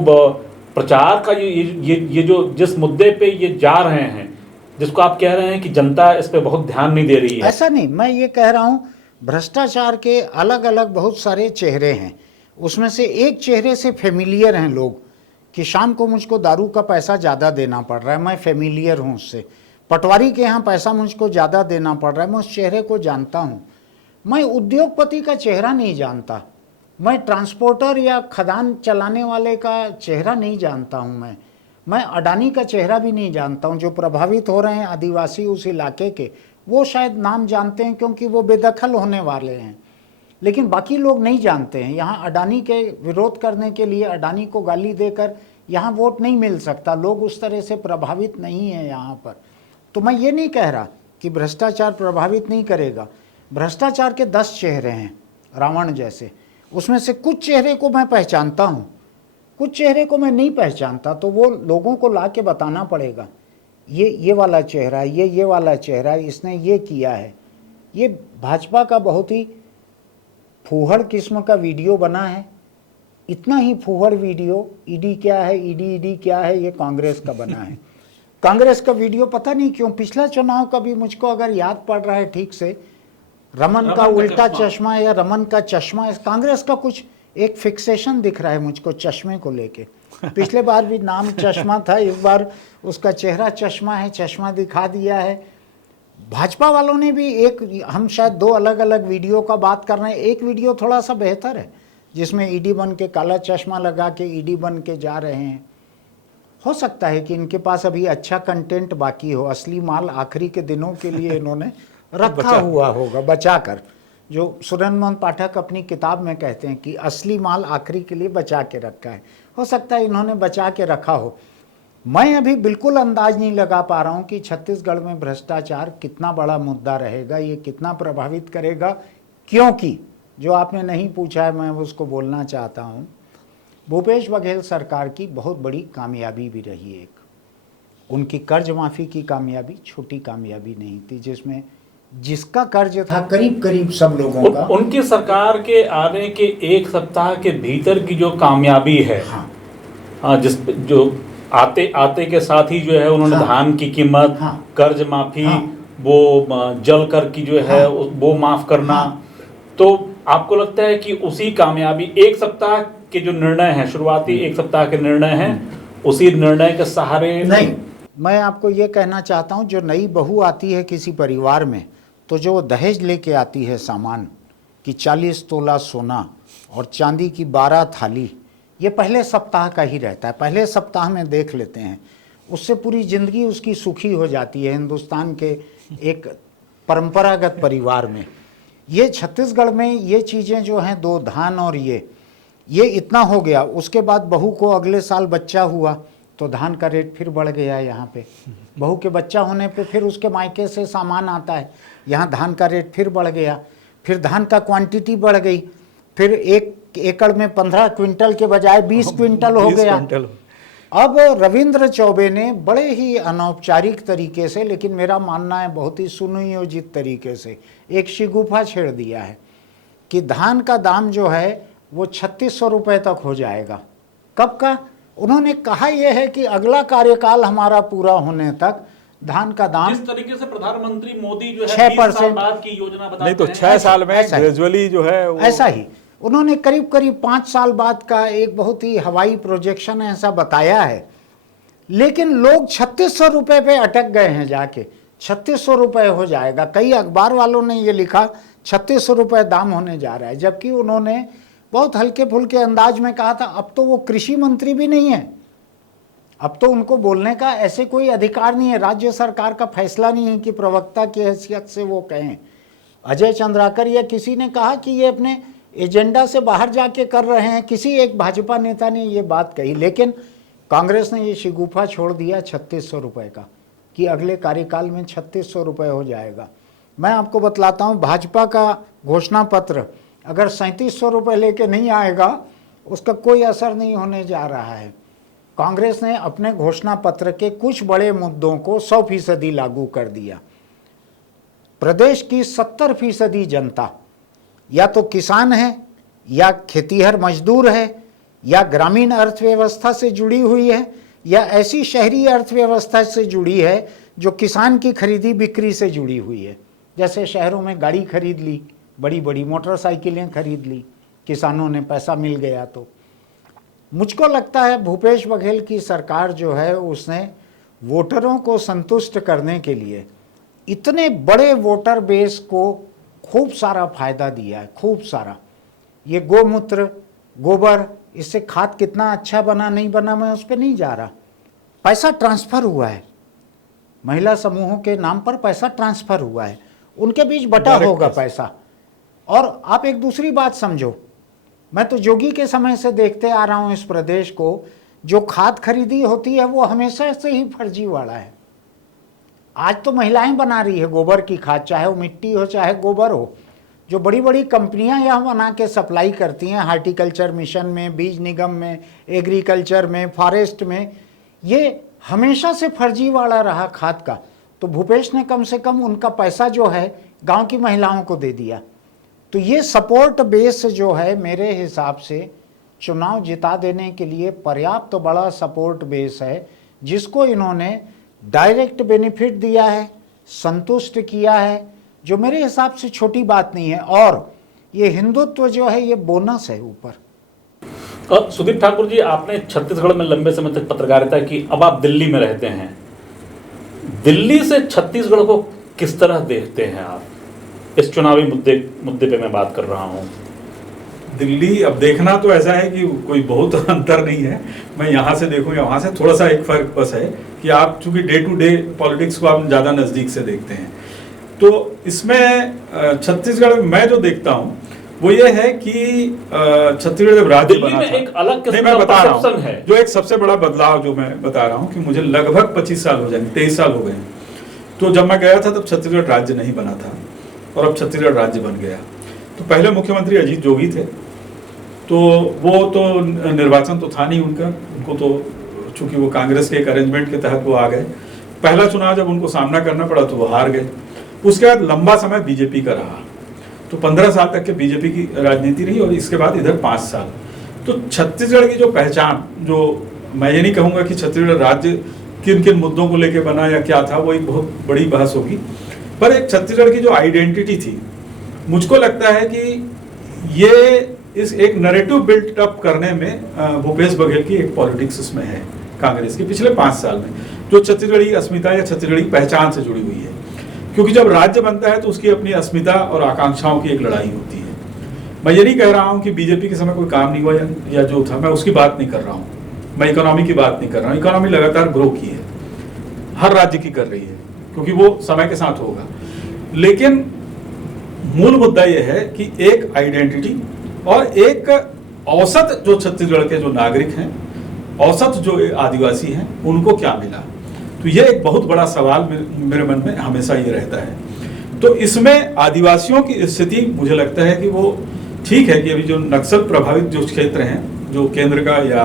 प्रचार का ये जो जिस मुद्दे पे ये जा रहे हैं, जिसको आप कह रहे हैं कि जनता इस पे बहुत ध्यान नहीं दे रही है। ऐसा नहीं, मैं ये कह रहा हूँ भ्रष्टाचार के अलग अलग बहुत सारे चेहरे हैं, उसमें से एक चेहरे से फेमिलियर हैं लोग कि शाम को मुझको दारू का पैसा ज़्यादा देना पड़ रहा है, मैं फेमिलियर हूँ उससे। पटवारी के यहाँ पैसा मुझको ज़्यादा देना पड़ रहा है, मैं उस चेहरे को जानता हूँ। मैं उद्योगपति का चेहरा नहीं जानता, मैं ट्रांसपोर्टर या खदान चलाने वाले का चेहरा नहीं जानता हूँ। मैं अडानी का चेहरा भी नहीं जानता हूँ। जो प्रभावित हो रहे हैं आदिवासी उस इलाके के, वो शायद नाम जानते हैं क्योंकि वो बेदखल होने वाले हैं, लेकिन बाकी लोग नहीं जानते हैं। यहाँ अडानी के विरोध करने के लिए अडानी को गाली देकर यहाँ वोट नहीं मिल सकता, लोग उस तरह से प्रभावित नहीं हैं यहाँ पर। तो मैं ये नहीं कह रहा कि भ्रष्टाचार प्रभावित नहीं करेगा। भ्रष्टाचार के 10 चेहरे हैं रावण जैसे, उसमें से कुछ चेहरे को मैं पहचानता हूँ, कुछ चेहरे को मैं नहीं पहचानता, तो वो लोगों को ला के बताना पड़ेगा, ये वाला चेहरा है, ये वाला चेहरा है, इसने ये किया है। ये भाजपा का बहुत ही फूहड़ किस्म का वीडियो बना है। इतना ही फूहड़ वीडियो ईडी क्या है, ईडी क्या है, ये कांग्रेस का बना है। कांग्रेस का वीडियो पता नहीं क्यों पिछला चुनाव का भी मुझको अगर याद पड़ रहा है ठीक से, रमन का उल्टा चश्मा या रमन का चश्मा, कांग्रेस का कुछ एक फिक्सेशन दिख रहा है मुझको चश्मे को लेके। पिछले बार भी नाम चश्मा था, इस बार उसका चेहरा चश्मा है, चश्मा दिखा दिया है। भाजपा वालों ने भी एक, हम शायद 2 अलग अलग वीडियो का बात कर रहे हैं, एक वीडियो थोड़ा सा बेहतर है जिसमें ईडी बन के काला चश्मा लगा के ईडी बन के जा रहे हैं। हो सकता है कि इनके पास अभी अच्छा कंटेंट बाकी हो, असली माल आखिरी के दिनों के लिए इन्होंने रखा हुआ होगा बचा कर, जो सुरेंद्र मोहन पाठक अपनी किताब में कहते हैं कि असली माल आखिरी के लिए बचा के रखा है। हो सकता है इन्होंने बचा के रखा हो। मैं अभी बिल्कुल अंदाज नहीं लगा पा रहा हूँ कि छत्तीसगढ़ में भ्रष्टाचार कितना बड़ा मुद्दा रहेगा, ये कितना प्रभावित करेगा, क्योंकि जो आपने नहीं पूछा है मैं उसको बोलना चाहता हूँ। भूपेश बघेल सरकार की बहुत बड़ी कामयाबी भी रही है एक, उनकी कर्ज माफ़ी की कामयाबी छोटी कामयाबी नहीं थी, जिसमें जिसका कर्ज था करीब करीब सब लोगों का। उनकी सरकार के आने के 1 सप्ताह के भीतर की जो कामयाबी है, हाँ, जिस जो आते आते के साथ ही जो है उन्होंने धान की कीमत, कर्ज माफी, वो जल कर की जो है वो माफ करना, तो आपको लगता है कि उसी कामयाबी 1 सप्ताह के जो निर्णय हैं, शुरुआती 1 सप्ताह के निर्णय हैं, उसी निर्णय के सहारे? नहीं, मैं आपको ये कहना चाहता हूँ, जो नई बहू आती है किसी परिवार में, तो जो दहेज लेके आती है सामान कि 40 तोला सोना और चांदी की 12 थाली, ये पहले सप्ताह का ही रहता है। पहले सप्ताह में देख लेते हैं, उससे पूरी ज़िंदगी उसकी सुखी हो जाती है हिंदुस्तान के एक परंपरागत परिवार में। ये छत्तीसगढ़ में ये चीज़ें जो हैं, 2 धान और ये इतना हो गया। उसके बाद बहू को अगले साल बच्चा हुआ तो धान का रेट फिर बढ़ गया। यहाँ पे बहू के बच्चा होने पे फिर उसके मायके से सामान आता है, यहाँ धान का रेट फिर बढ़ गया, फिर धान का क्वांटिटी बढ़ गई, फिर 1 एकड़ में 15 क्विंटल के बजाय 20 क्विंटल हो गया। अब रविंद्र चौबे ने बड़े ही अनौपचारिक तरीके से, लेकिन मेरा मानना है बहुत ही सुनियोजित तरीके से, एक शिगुफा छेड़ दिया है कि धान का दाम जो है वो 3600 रुपये तक हो जाएगा। कब का? उन्होंने कहा यह है कि अगला कार्यकाल हमारा पूरा होने तक धान का दाम, जिस तरीके से प्रधानमंत्री मोदी जो है 6% बाद की योजना बताते नहीं तो 6 साल में ग्रेजुअली जो है ऐसा ही उन्होंने करीब करीब 5 साल बाद का एक बहुत ही हवाई प्रोजेक्शन ऐसा बताया है। लेकिन लोग 3600 रुपये पे अटक गए हैं जाके, 3600 रुपये हो जाएगा। कई अखबार वालों ने ये लिखा 3600 रुपये दाम होने जा रहा है, जबकि उन्होंने बहुत हल्के फुल्के अंदाज में कहा था। अब तो वो कृषि मंत्री भी नहीं है, अब तो उनको बोलने का ऐसे कोई अधिकार नहीं है, राज्य सरकार का फैसला नहीं है कि प्रवक्ता की हैसियत से वो कहें। अजय चंद्राकर या किसी ने कहा कि ये अपने एजेंडा से बाहर जाके कर रहे हैं, किसी एक भाजपा नेता ने ये बात कही। लेकिन कांग्रेस ने ये शिगुफा छोड़ दिया 3600 रुपये का कि अगले कार्यकाल में 3600 रुपये हो जाएगा। मैं आपको बतलाता हूँ, भाजपा का घोषणा पत्र अगर 3700 रुपये लेके नहीं आएगा उसका कोई असर नहीं होने जा रहा है। कांग्रेस ने अपने घोषणा पत्र के कुछ बड़े मुद्दों को 100% लागू कर दिया। प्रदेश की 70% जनता या तो किसान है, या खेतीहर मजदूर है, या ग्रामीण अर्थव्यवस्था से जुड़ी हुई है या ऐसी शहरी अर्थव्यवस्था से जुड़ी है जो किसान की खरीदी बिक्री से जुड़ी हुई है। जैसे शहरों में गाड़ी खरीद ली, बड़ी बड़ी मोटरसाइकिलें खरीद ली, किसानों ने पैसा मिल गया। तो मुझको लगता है भूपेश बघेल की सरकार जो है उसने वोटरों को संतुष्ट करने के लिए इतने बड़े वोटर बेस को खूब सारा फायदा दिया है, खूब सारा। ये गोमूत्र, गोबर, इससे खाद कितना अच्छा बना नहीं बना मैं उस पर नहीं जा रहा। पैसा ट्रांसफ़र हुआ है, महिला समूहों के नाम पर पैसा ट्रांसफ़र हुआ है, उनके बीच बटा होगा पैसा। और आप एक दूसरी बात समझो, मैं तो जोगी के समय से देखते आ रहा हूँ इस प्रदेश को, जो खाद खरीदी होती है वो हमेशा से ही फर्जीवाड़ा है। आज तो महिलाएं बना रही है गोबर की खाद, चाहे वो मिट्टी हो चाहे गोबर हो। जो बड़ी बड़ी कंपनियां यहाँ बना के सप्लाई करती हैं, हार्टिकल्चर मिशन में, बीज निगम में, एग्रीकल्चर में, फॉरेस्ट में, ये हमेशा से फर्जीवाड़ा रहा खाद का। तो भूपेश ने कम से कम उनका पैसा जो है गांव की महिलाओं को दे दिया। तो ये सपोर्ट बेस जो है मेरे हिसाब से चुनाव जिता देने के लिए पर्याप्त तो बड़ा सपोर्ट बेस है, जिसको इन्होंने डायरेक्ट बेनिफिट दिया है, संतुष्ट किया है, जो मेरे हिसाब से छोटी बात नहीं है। और ये हिंदुत्व जो है ये बोनस है ऊपर। सुदीप ठाकुर जी, आपने छत्तीसगढ़ में लंबे समय तक पत्रकारिता की, अब आप दिल्ली में रहते हैं। दिल्ली से छत्तीसगढ़ को किस तरह देखते हैं आप? इस चुनावी मुद्दे पे मैं बात कर रहा हूँ। दिल्ली अब देखना तो ऐसा है कि कोई बहुत अंतर नहीं है, मैं यहाँ से देखूँ या वहाँ से, थोड़ा सा एक फर्क बस है कि आप चूंकि डे टू डे पॉलिटिक्स को आप ज़्यादा नज़दीक से देखते हैं। तो इसमें छत्तीसगढ़ में मैं जो देखता हूँ वो ये है कि छत्तीसगढ़ जब राज्य बना था, एक अलग किस्म मैं का बता रहा परसेप्शन हूँ है। जो एक सबसे बड़ा बदलाव जो मैं बता रहा हूँ कि मुझे लगभग 25 साल हो जाएंगे, 23 साल हो गए हैं। तो जब मैं गया था तब छत्तीसगढ़ राज्य नहीं बना था और अब छत्तीसगढ़ राज्य बन गया। तो पहले मुख्यमंत्री अजीत जोगी थे, तो वो तो निर्वाचन तो था नहीं उनको तो चूंकि वो कांग्रेस के एक अरेंजमेंट के तहत वो आ गए। पहला चुनाव जब उनको सामना करना पड़ा तो वो हार गए। उसके बाद लंबा समय बीजेपी का रहा, तो 15 साल तक के बीजेपी की राजनीति रही और इसके बाद इधर 5 साल। तो छत्तीसगढ़ की जो पहचान, जो मैं ये नहीं कहूँगा कि छत्तीसगढ़ राज्य किन किन मुद्दों को लेकर बना या क्या था, वो एक बहुत बड़ी बहस होगी, पर एक छत्तीसगढ़ की जो आइडेंटिटी थी, मुझको लगता है कि ये इस एक नैरेटिव बिल्ट अप करने में भूपेश बघेल की एक पॉलिटिक्स इसमें है कांग्रेस के पिछले 5 साल में, जो छत्तीसगढ़ी अस्मिता या छत्तीसगढ़ी पहचान से जुड़ी हुई है। क्योंकि जब राज्य बनता है तो उसकी अपनी अस्मिता और आकांक्षाओं की एक लड़ाई होती है। मैं ये नहीं कह रहा हूँ कि बीजेपी के समय कोई काम नहीं हुआ या जो था, मैं उसकी बात नहीं कर रहा हूँ, मैं इकोनॉमी की बात नहीं कर रहा हूँ। इकोनॉमी लगातार ग्रो की है, हर राज्य की कर रही है, क्योंकि वो समय के साथ होगा। लेकिन मूल मुद्दा यह है कि एक आइडेंटिटी और एक औसत जो छत्तीसगढ़ के जो नागरिक हैं, औसत जो आदिवासी हैं, उनको क्या मिला। तो यह एक बहुत बड़ा सवाल मेरे मन में हमेशा ये रहता है। तो इसमें आदिवासियों की स्थिति मुझे लगता है कि वो ठीक है कि अभी जो नक्सल प्रभावित जो क्षेत्र हैं, जो केंद्र का या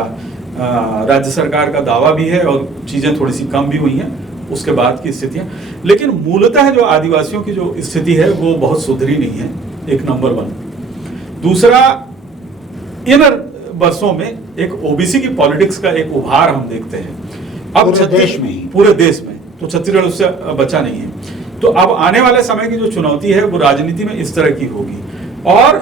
राज्य सरकार का दावा भी है और चीज़ें थोड़ी सी कम भी हुई हैं उसके बाद की स्थितियाँ, लेकिन मूलतः जो आदिवासियों की जो स्थिति है वो बहुत सुधरी नहीं है, एक नंबर 1। दूसरा, इन वर्षों में एक ओबीसी की पॉलिटिक्स का एक उभार हम देखते हैं अब पूरे देश में, तो छत्तीसगढ़ उससे बचा नहीं है। तो अब आने वाले समय की जो चुनौती है वो राजनीति में इस तरह की होगी, और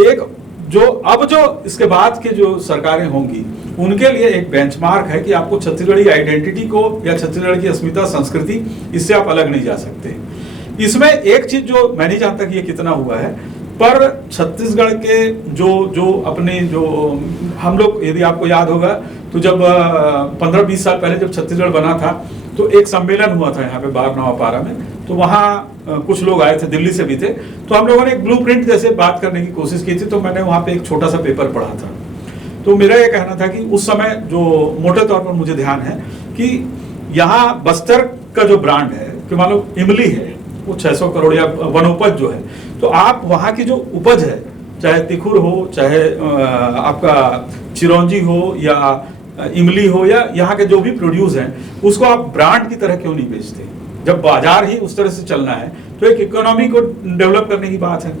एक जो इसके बाद के जो सरकारें होंगी उनके लिए एक बेंचमार्क है कि आपको छत्तीसगढ़ी आइडेंटिटी को या छत्तीसगढ़ की अस्मिता संस्कृति, इससे आप अलग नहीं जा सकते। इसमें एक चीज जो मैं नहीं जानता कि ये कितना हुआ है, पर छत्तीसगढ़ के जो अपने जो हम लोग, यदि आपको याद होगा तो जब 15-20 साल पहले जब छत्तीसगढ़ बना था तो एक सम्मेलन हुआ था यहाँ पे बारनवापारा में, तो वहाँ कुछ लोग आए थे, दिल्ली से भी थे, तो हम लोगों ने एक ब्लूप्रिंट जैसे बात करने की कोशिश की थी। तो मैंने वहाँ पे एक छोटा सा पेपर पढ़ा था, तो मेरा ये कहना था कि उस समय जो मोटे तौर पर मुझे ध्यान है कि यहाँ बस्तर का जो ब्रांड है कि मान लो इमली है, वो 600 करोड़ या वनोपज जो है, तो आप वहाँ की जो उपज है, चाहे तिखुर हो, चाहे आपका चिरौंजी हो या इमली हो या यहाँ के जो भी प्रोड्यूस हैं, उसको आप ब्रांड की तरह क्यों नहीं बेचते? जब बाजार ही उस तरह से चलना है तो एक इकोनॉमी को डेवलप करने की बात है।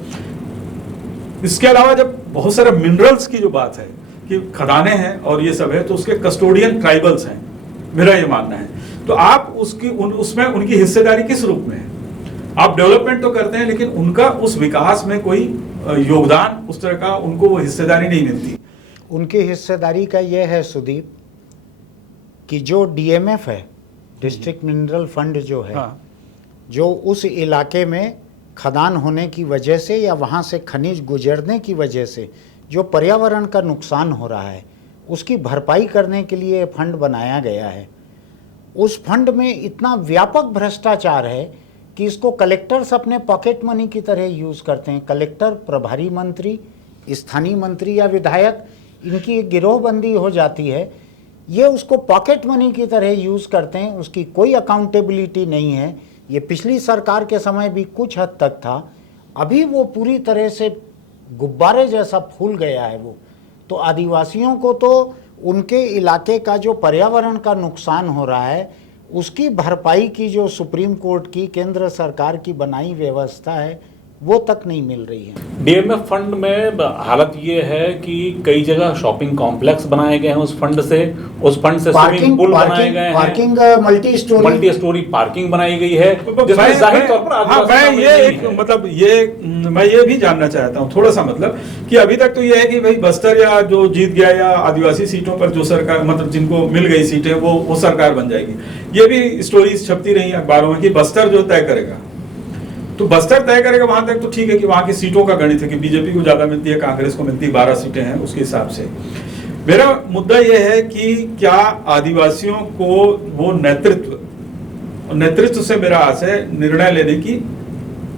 इसके अलावा जब बहुत सारे मिनरल्स की जो बात है, कि खदानें हैं और ये सब है तो उसके कस्टोडियन ट्राइबल्स हैं, मेरा ये मानना है। तो आप उसमें उनकी हिस्सेदारी किस रूप में है? आप डेवलपमेंट तो करते हैं लेकिन उनका उस विकास में कोई योगदान उस तरह का उनको वो हिस्सेदारी नहीं मिलती। उनकी हिस्सेदारी का ये है सुदीप कि जो डीएमएफ है, डिस्ट्रिक्ट मिनरल फंड जो है, हाँ। जो उस इलाके में खदान होने की वजह से या वहाँ से खनिज गुजरने की वजह से जो पर्यावरण का नुकसान हो रहा है, उसकी भरपाई करने के लिए फंड बनाया गया है। उस फंड में इतना व्यापक भ्रष्टाचार है कि इसको कलेक्टर्स अपने पॉकेट मनी की तरह यूज़ करते हैं। कलेक्टर, प्रभारी मंत्री, स्थानीय मंत्री या विधायक, इनकी एक गिरोहबंदी हो जाती है। ये उसको पॉकेट मनी की तरह यूज़ करते हैं, उसकी कोई अकाउंटेबिलिटी नहीं है। ये पिछली सरकार के समय भी कुछ हद तक था, अभी वो पूरी तरह से गुब्बारे जैसा फूल गया है वो। तो आदिवासियों को तो उनके इलाके का जो पर्यावरण का नुकसान हो रहा है उसकी भरपाई की जो सुप्रीम कोर्ट की, केंद्र सरकार की बनाई व्यवस्था है वो तक नहीं मिल रही है। डीएमएफ फंड में हालत ये है कि कई जगह शॉपिंग कॉम्प्लेक्स बनाए गए हैं उस फंड से स्विमिंग पूल बनाए गए हैं, पार्किंग मल्टी स्टोरी पार्किंग बनाई गई है, जिसमें जाहिर तौर पर मैं ये भी जानना चाहता हूँ थोड़ा सा, मतलब कि अभी तक तो ये है कि भाई बस्तर या जो जीत गया या आदिवासी सीटों पर जो सरकार, मतलब जिनको मिल गई सीटें वो सरकार बन जाएगी। ये भी स्टोरीज छपती रही अखबारों में कि बस्तर जो तय करेगा, तो बस्तर तय करेगा वहां तक तो ठीक है कि वहां की सीटों का गणित है कि बीजेपी को ज्यादा मिलती है, कांग्रेस को मिलती है, 12 सीटें हैं उसके हिसाब से। मेरा मुद्दा यह है कि क्या आदिवासियों को वो नेतृत्व से मेरा आशय निर्णय लेने की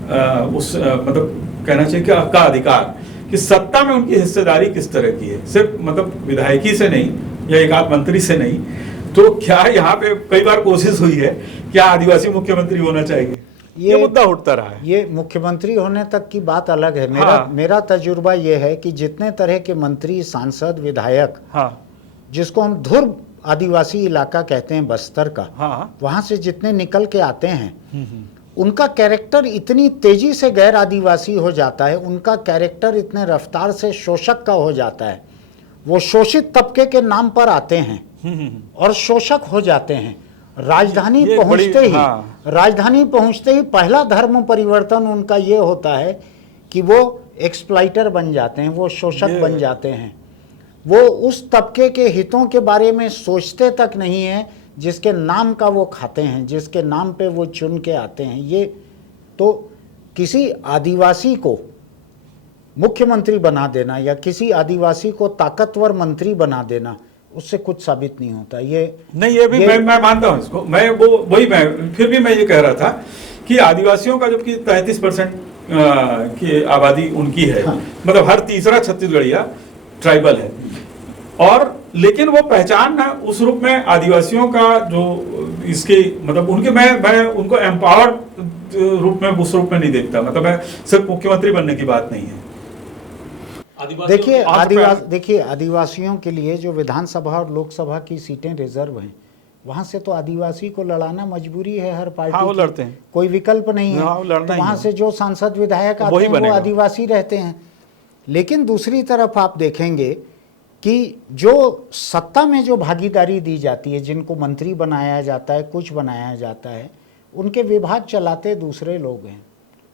मतलब कहना चाहिए कि का अधिकार, कि सत्ता में उनकी हिस्सेदारी किस तरह की है, सिर्फ मतलब विधायकी से नहीं या एक आध मंत्री से नहीं। तो क्या यहाँ पे कई बार कोशिश हुई है, क्या आदिवासी मुख्यमंत्री होना चाहिए? ये मुद्दा उठता रहा है। ये मुख्यमंत्री होने तक की बात अलग है। हाँ। मेरा तजुर्बा ये है कि जितने तरह के मंत्री, सांसद, विधायक, हाँ। जिसको हम ध्रुव आदिवासी इलाका कहते हैं बस्तर का, हाँ। वहां से जितने निकल के आते हैं उनका कैरेक्टर इतनी तेजी से गैर आदिवासी हो जाता है, उनका कैरेक्टर इतने रफ्तार से शोषक का हो जाता है। वो शोषित तबके के नाम पर आते हैं और शोषक हो जाते हैं। राजधानी पहुंचते ही पहला धर्म परिवर्तन उनका ये होता है कि वो एक्सप्लॉइटर बन जाते हैं, वो शोषक बन जाते हैं। वो उस तबके के हितों के बारे में सोचते तक नहीं है जिसके नाम का वो खाते हैं, जिसके नाम पे वो चुन के आते हैं। ये तो किसी आदिवासी को मुख्यमंत्री बना देना या किसी आदिवासी को ताकतवर मंत्री बना देना, उससे कुछ साबित नहीं होता। मैं मानता हूं इसको। फिर भी मैं ये कह रहा था कि आदिवासियों का जबकि 33% की आबादी उनकी है, हाँ। मतलब हर तीसरा छत्तीसगढ़िया ट्राइबल है, और लेकिन वो पहचान ना उस रूप में आदिवासियों का जो इसके मतलब उनके मैं उनको एम्पावर्ड रूप में उस रूप में नहीं देखता। मतलब मैं सिर्फ मुख्यमंत्री बनने की बात नहीं है। देखिए आदिवासियों के लिए जो विधानसभा और लोकसभा की सीटें रिजर्व हैं, वहां से तो आदिवासी को लड़ाना मजबूरी है हर पार्टी। हाँ, वो लड़ते हैं, कोई विकल्प नहीं है। तो वहां से जो सांसद विधायक आते हैं वो आदिवासी रहते हैं। लेकिन दूसरी तरफ आप देखेंगे कि जो सत्ता में जो भागीदारी दी जाती है, जिनको मंत्री बनाया जाता है, कुछ बनाया जाता है, उनके विभाग चलाते दूसरे लोग हैं।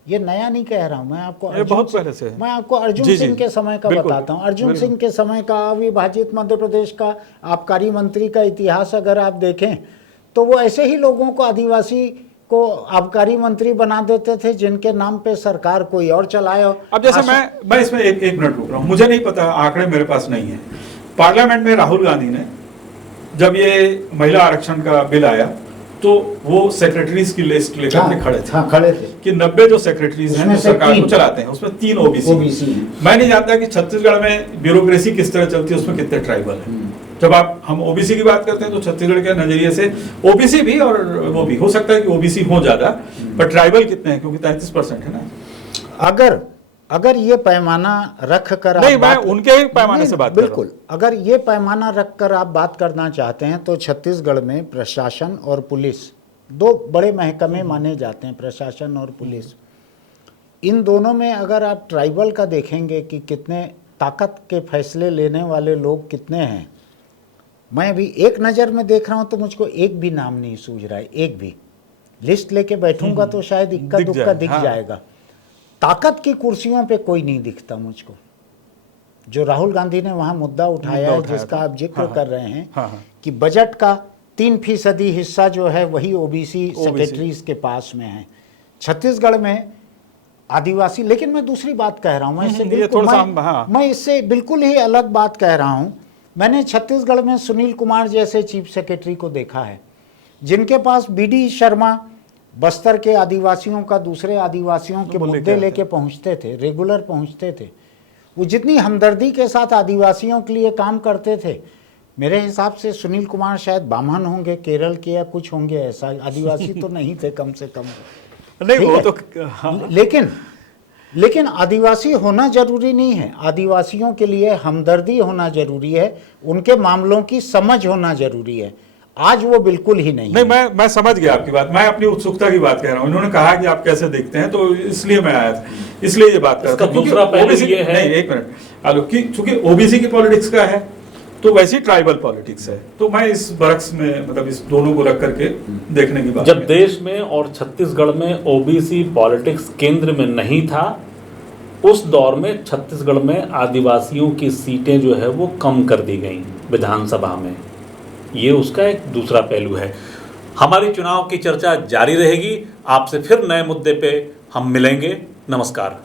ये नया नहीं कह रहा हूं मैं आपको, मैं आपको अर्जुन सिंह के समय का बताता हूं। अर्जुन सिंह के समय का अविभाजित मध्य प्रदेश का आबकारी मंत्री का इतिहास अगर आप देखें तो वो ऐसे ही लोगों को, आदिवासी को आबकारी मंत्री बना देते थे जिनके नाम पे सरकार कोई और चलाए। अब जैसे मैं इसमें एक मिनट रुक रहा हूँ, मुझे नहीं पता, आंकड़े मेरे पास नहीं है। पार्लियामेंट में राहुल गांधी ने जब ये महिला आरक्षण का बिल आया तो वो सेक्रेटरीज की लिस्ट लेकर के खड़े थे कि 90 जो सेक्रेटरीज हैं जो सरकार को चलाते हैं उसमें 3 ओबीसी हैं। मैं नहीं जानता कि छत्तीसगढ़ में ब्यूरोक्रेसी किस तरह चलती है, उसमें कितने ट्राइबल हैं। जब हम ओबीसी की बात करते हैं तो छत्तीसगढ़ के नजरिए से ओबीसी भी और वो भी हो सकता है कि ओबीसी हो ज्यादा, पर ट्राइबल कितने हैं, क्योंकि 33% है ना। अगर ये पैमाना रख कर नहीं, मैं उनके ही पैमाने से बात कर रहा हूं। बिल्कुल, अगर ये पैमाना रख कर आप बात करना चाहते हैं तो छत्तीसगढ़ में प्रशासन और पुलिस 2 बड़े महकमे माने जाते हैं, प्रशासन और पुलिस। इन दोनों में अगर आप ट्राइबल का देखेंगे कि कितने ताकत के फैसले लेने वाले लोग कितने हैं। मैं अभी एक नज़र में देख रहा हूँ तो मुझको एक भी नाम नहीं सूझ रहा है, एक भी। लिस्ट लेके बैठूंगा तो शायद इक्का दुक्का दिख जाएगा। ताकत की कुर्सियों पे कोई नहीं दिखता मुझको। जो राहुल गांधी ने वहाँ मुद्दा उठाया है, जिसका आप जिक्र कर रहे हैं कि बजट का 3% हिस्सा जो है वही ओबीसी सेक्रेटरीज के पास में है। छत्तीसगढ़ में आदिवासी, लेकिन मैं दूसरी बात कह रहा हूँ, मैं इससे बिल्कुल ही अलग बात कह रहा हूँ। मैंने छत्तीसगढ़ में सुनील कुमार जैसे चीफ सेक्रेटरी को देखा है, जिनके पास बीडी शर्मा बस्तर के आदिवासियों का दूसरे आदिवासियों के मुद्दे लेके पहुँचते थे, रेगुलर पहुँचते थे। वो जितनी हमदर्दी के साथ आदिवासियों के लिए काम करते थे, मेरे हिसाब से सुनील कुमार शायद बामन होंगे, केरल के या कुछ होंगे, ऐसा आदिवासी तो नहीं थे कम से कम। नहीं वो तो लेकिन आदिवासी होना जरूरी नहीं है। आदिवासियों के लिए हमदर्दी होना जरूरी है, उनके मामलों की समझ होना जरूरी है। आज वो बिल्कुल ही नहीं है। मैं समझ गया आपकी बात। मैं अपनी उत्सुकता की बात कह रहा हूँ। उन्होंने कहा कि आप कैसे देखते हैं, तो इसलिए मैं आया था, इसलिए ये बात कर रहा था। दूसरा पहलू ये है, नहीं एक मिनट आलोक, चूंकि ओबीसी की पॉलिटिक्स का है तो वैसी ट्राइबल पॉलिटिक्स है, तो मैं इस बरक्स में मतलब इस दोनों को रख करके देखने की बात। जब देश में और छत्तीसगढ़ में ओबीसी पॉलिटिक्स केंद्र में नहीं था, उस दौर में छत्तीसगढ़ में आदिवासियों की सीटें जो है वो कम कर दी गई विधानसभा में। ये उसका एक दूसरा पहलू है। हमारी चुनाव की चर्चा जारी रहेगी। आपसे फिर नए मुद्दे पे हम मिलेंगे। नमस्कार।